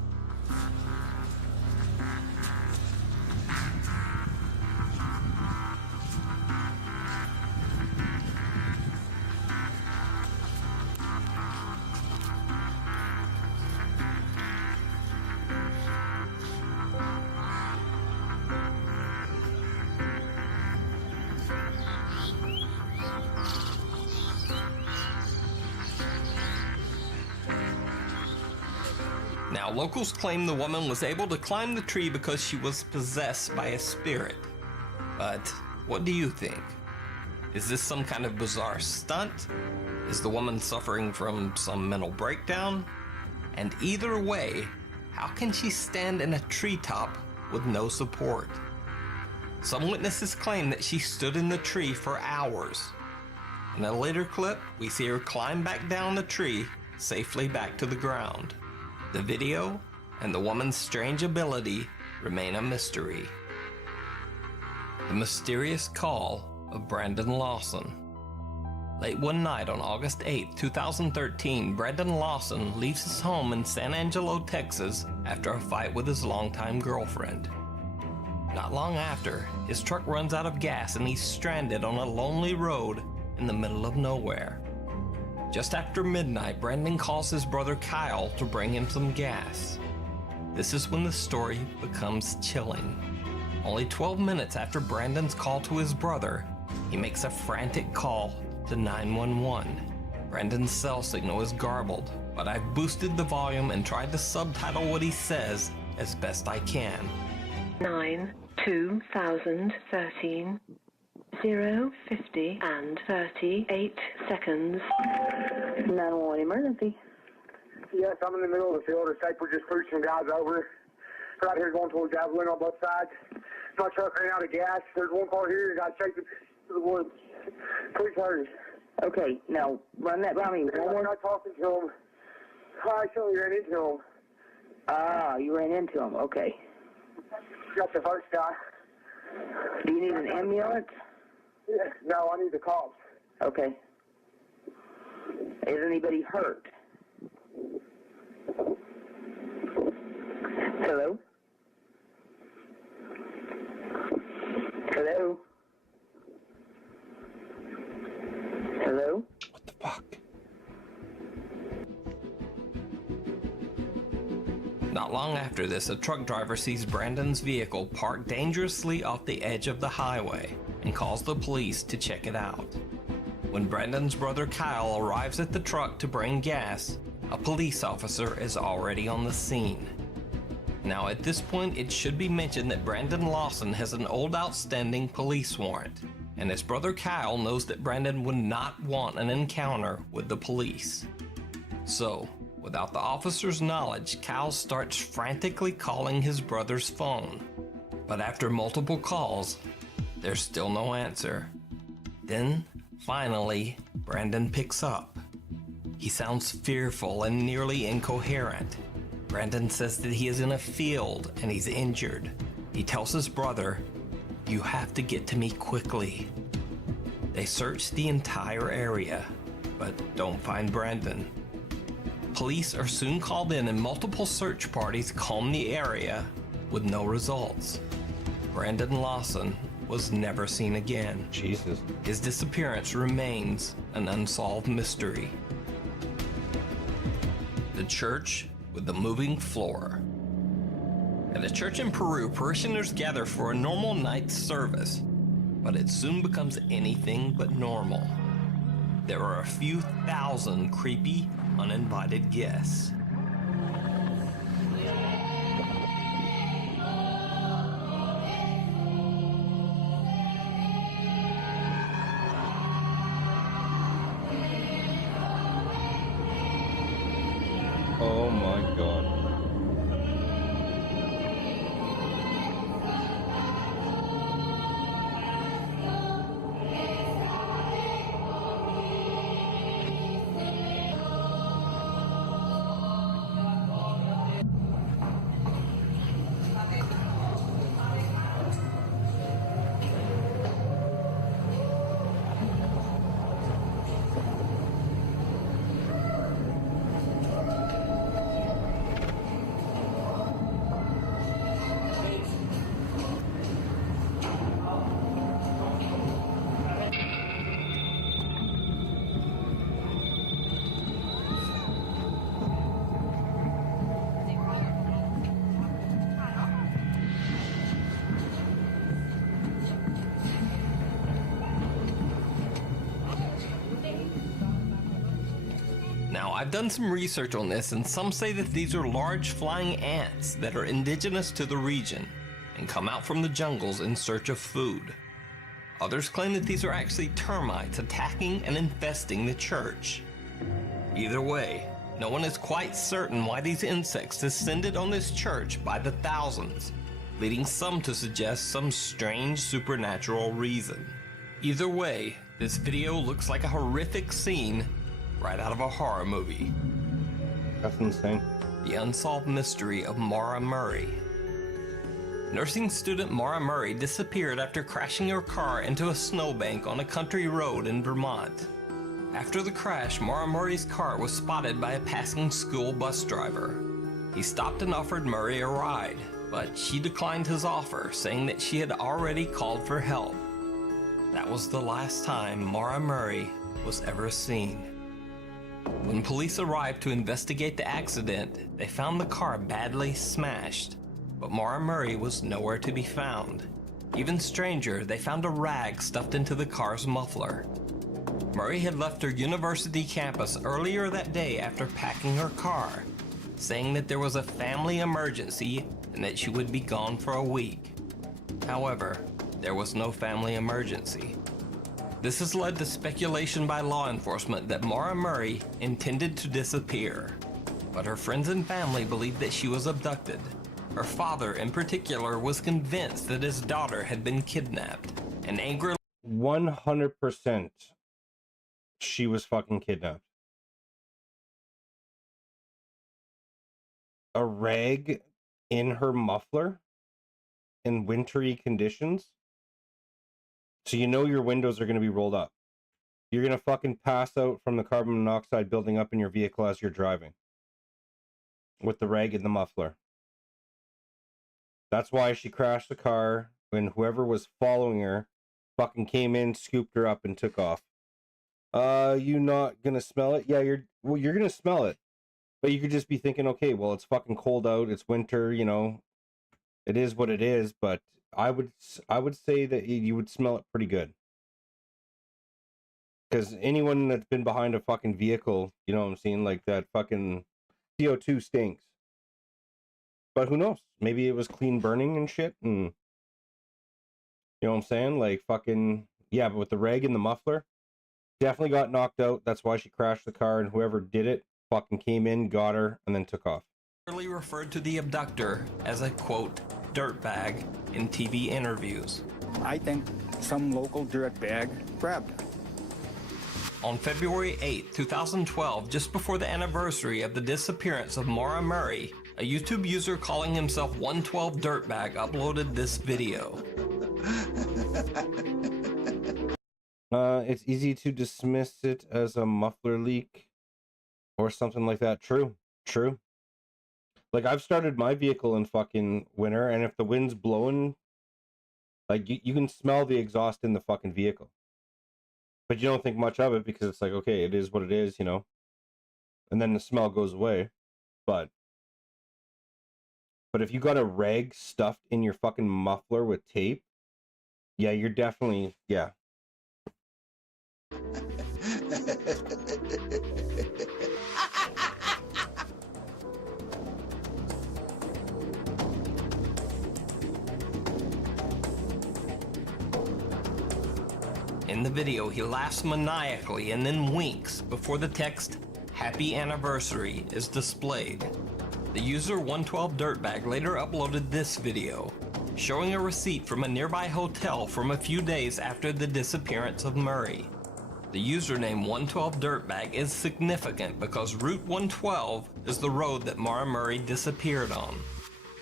Now, locals claim the woman was able to climb the tree because she was possessed by a spirit. But what do you think? Is this some kind of bizarre stunt? Is the woman suffering from some mental breakdown? And either way, how can she stand in a treetop with no support? Some witnesses claim that she stood in the tree for hours. In a later clip, we see her climb back down the tree, safely back to the ground. The video and the woman's strange ability remain a mystery. The mysterious call of Brandon Lawson. Late one night on August 8, 2013, Brandon Lawson leaves his home in San Angelo, Texas after a fight with his longtime girlfriend. Not long after, his truck runs out of gas and he's stranded on a lonely road in the middle of nowhere. Just after midnight, Brandon calls his brother Kyle to bring him some gas. This is when the story becomes chilling. Only 12 minutes after Brandon's call to his brother, he makes a frantic call to 911. Brandon's cell signal is garbled, but I've boosted the volume and tried to subtitle what he says as best I can. 9/2013 0:50 and 38 seconds. 911 emergency. Yes, I'm in the middle of the field. It's safe. We're just pushing guys over. Right here going towards Javelin on both sides. My truck ran out of gas. There's one car here. You got chasing to the woods. Please hurry. Okay, now run that by me. I'm not talking to him. I actually ran into him. Ah, you ran into him. Okay. Got the first guy. Do you need an ambulance? Yeah, no, I need the cops. Okay. Is anybody hurt? Hello? Hello? Hello? What the fuck? Not long after this, a truck driver sees Brandon's vehicle parked dangerously off the edge of the highway and calls the police to check it out. When Brandon's brother Kyle arrives at the truck to bring gas, a police officer is already on the scene. Now at this point, it should be mentioned that Brandon Lawson has an old outstanding police warrant, and his brother Kyle knows that Brandon would not want an encounter with the police. So, without the officer's knowledge, Kyle starts frantically calling his brother's phone. But after multiple calls, there's still no answer. Then, finally, Brandon picks up. He sounds fearful and nearly incoherent. Brandon says that he is in a field and he's injured. He tells his brother, "You have to get to me quickly." They search the entire area, but don't find Brandon. Police are soon called in and multiple search parties comb the area with no results. Brandon Lawson was never seen again. Jesus. His disappearance remains an unsolved mystery. The church with the moving floor. At a church in Peru, parishioners gather for a normal night's service, but it soon becomes anything but normal. There are a few thousand creepy, uninvited guests. Oh my god. I've done some research on this, and some say that these are large flying ants that are indigenous to the region and come out from the jungles in search of food. Others claim that these are actually termites attacking and infesting the church. Either way, no one is quite certain why these insects descended on this church by the thousands, leading some to suggest some strange supernatural reason. Either way, this video looks like a horrific scene right out of a horror movie. That's insane. The unsolved mystery of Maura Murray. Nursing student Maura Murray disappeared after crashing her car into a snowbank on a country road in Vermont. After the crash, Maura Murray's car was spotted by a passing school bus driver. He stopped and offered Murray a ride, but she declined his offer, saying that she had already called for help. That was the last time Maura Murray was ever seen. When police arrived to investigate the accident, they found the car badly smashed, but Maura Murray was nowhere to be found. Even stranger, they found a rag stuffed into the car's muffler. Murray had left her university campus earlier that day after packing her car, saying that there was a family emergency and that she would be gone for a week. However, there was no family emergency. This has led to speculation by law enforcement that Maura Murray intended to disappear. but her friends and family believed that she was abducted. Her father, in particular, was convinced that his daughter had been kidnapped, and angrily 100% she was fucking kidnapped. A rag in her muffler in wintry conditions. So you know your windows are going to be rolled up. You're going to fucking pass out from the carbon monoxide building up in your vehicle as you're driving. With the rag in the muffler. That's why she crashed the car when whoever was following her fucking came in, scooped her up, and took off. You not gonna smell it? Yeah, you're gonna smell it. But you could just be thinking, okay, well, it's fucking cold out, it's winter, you know. It is what it is, but I would say that you would smell it pretty good. Because anyone that's been behind a fucking vehicle, you know what I'm saying, like that fucking CO2 stinks. But who knows? Maybe it was clean burning and shit, and you know what I'm saying? Like fucking, yeah, but with the rag in the muffler, definitely got knocked out. That's why she crashed the car, and whoever did it fucking came in, got her, and then took off. referred to the abductor as a, quote, dirtbag in TV interviews. I think some local dirtbag grabbed her. On February 8, 2012, just before the anniversary of the disappearance of Maura Murray, a YouTube user calling himself 112 Dirtbag uploaded this video. It's easy to dismiss it as a muffler leak or something like that. True. Like, I've started my vehicle in fucking winter, and if the wind's blowing, like, you can smell the exhaust in the fucking vehicle. But you don't think much of it because it's like, okay, it is what it is, you know? And then the smell goes away. But if you got a rag stuffed in your fucking muffler with tape, yeah, you're definitely, yeah. In the video, he laughs maniacally and then winks before the text, "Happy Anniversary," is displayed. The user 112 Dirtbag later uploaded this video, showing a receipt from a nearby hotel from a few days after the disappearance of Murray. The username 112 Dirtbag is significant because Route 112 is the road that Maura Murray disappeared on,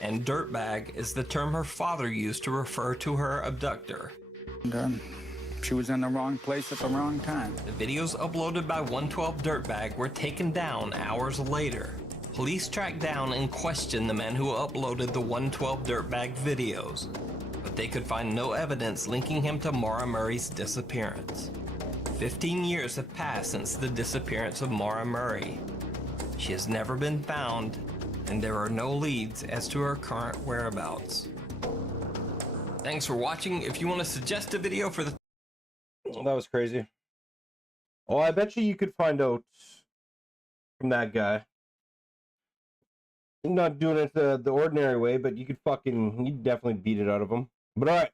and Dirtbag is the term her father used to refer to her abductor. And, she was in the wrong place at the wrong time. The videos uploaded by 112 Dirtbag were taken down hours later. Police tracked down and questioned the man who uploaded the 112 Dirtbag videos, but they could find no evidence linking him to Maura Murray's disappearance. 15 years have passed since the disappearance of Maura Murray. She has never been found, and there are no leads as to her current whereabouts. Thanks for watching. If you want to suggest a video for the... That was crazy. Oh, I bet you could find out from that guy. Not doing it the ordinary way, but you definitely beat it out of him. But alright,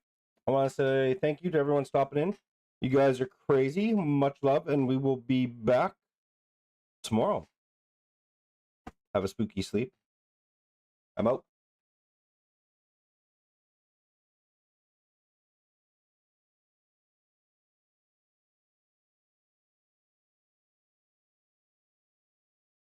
I want to say thank you to everyone stopping in. You guys are crazy. Much love, and we will be back tomorrow. Have a spooky sleep. I'm out.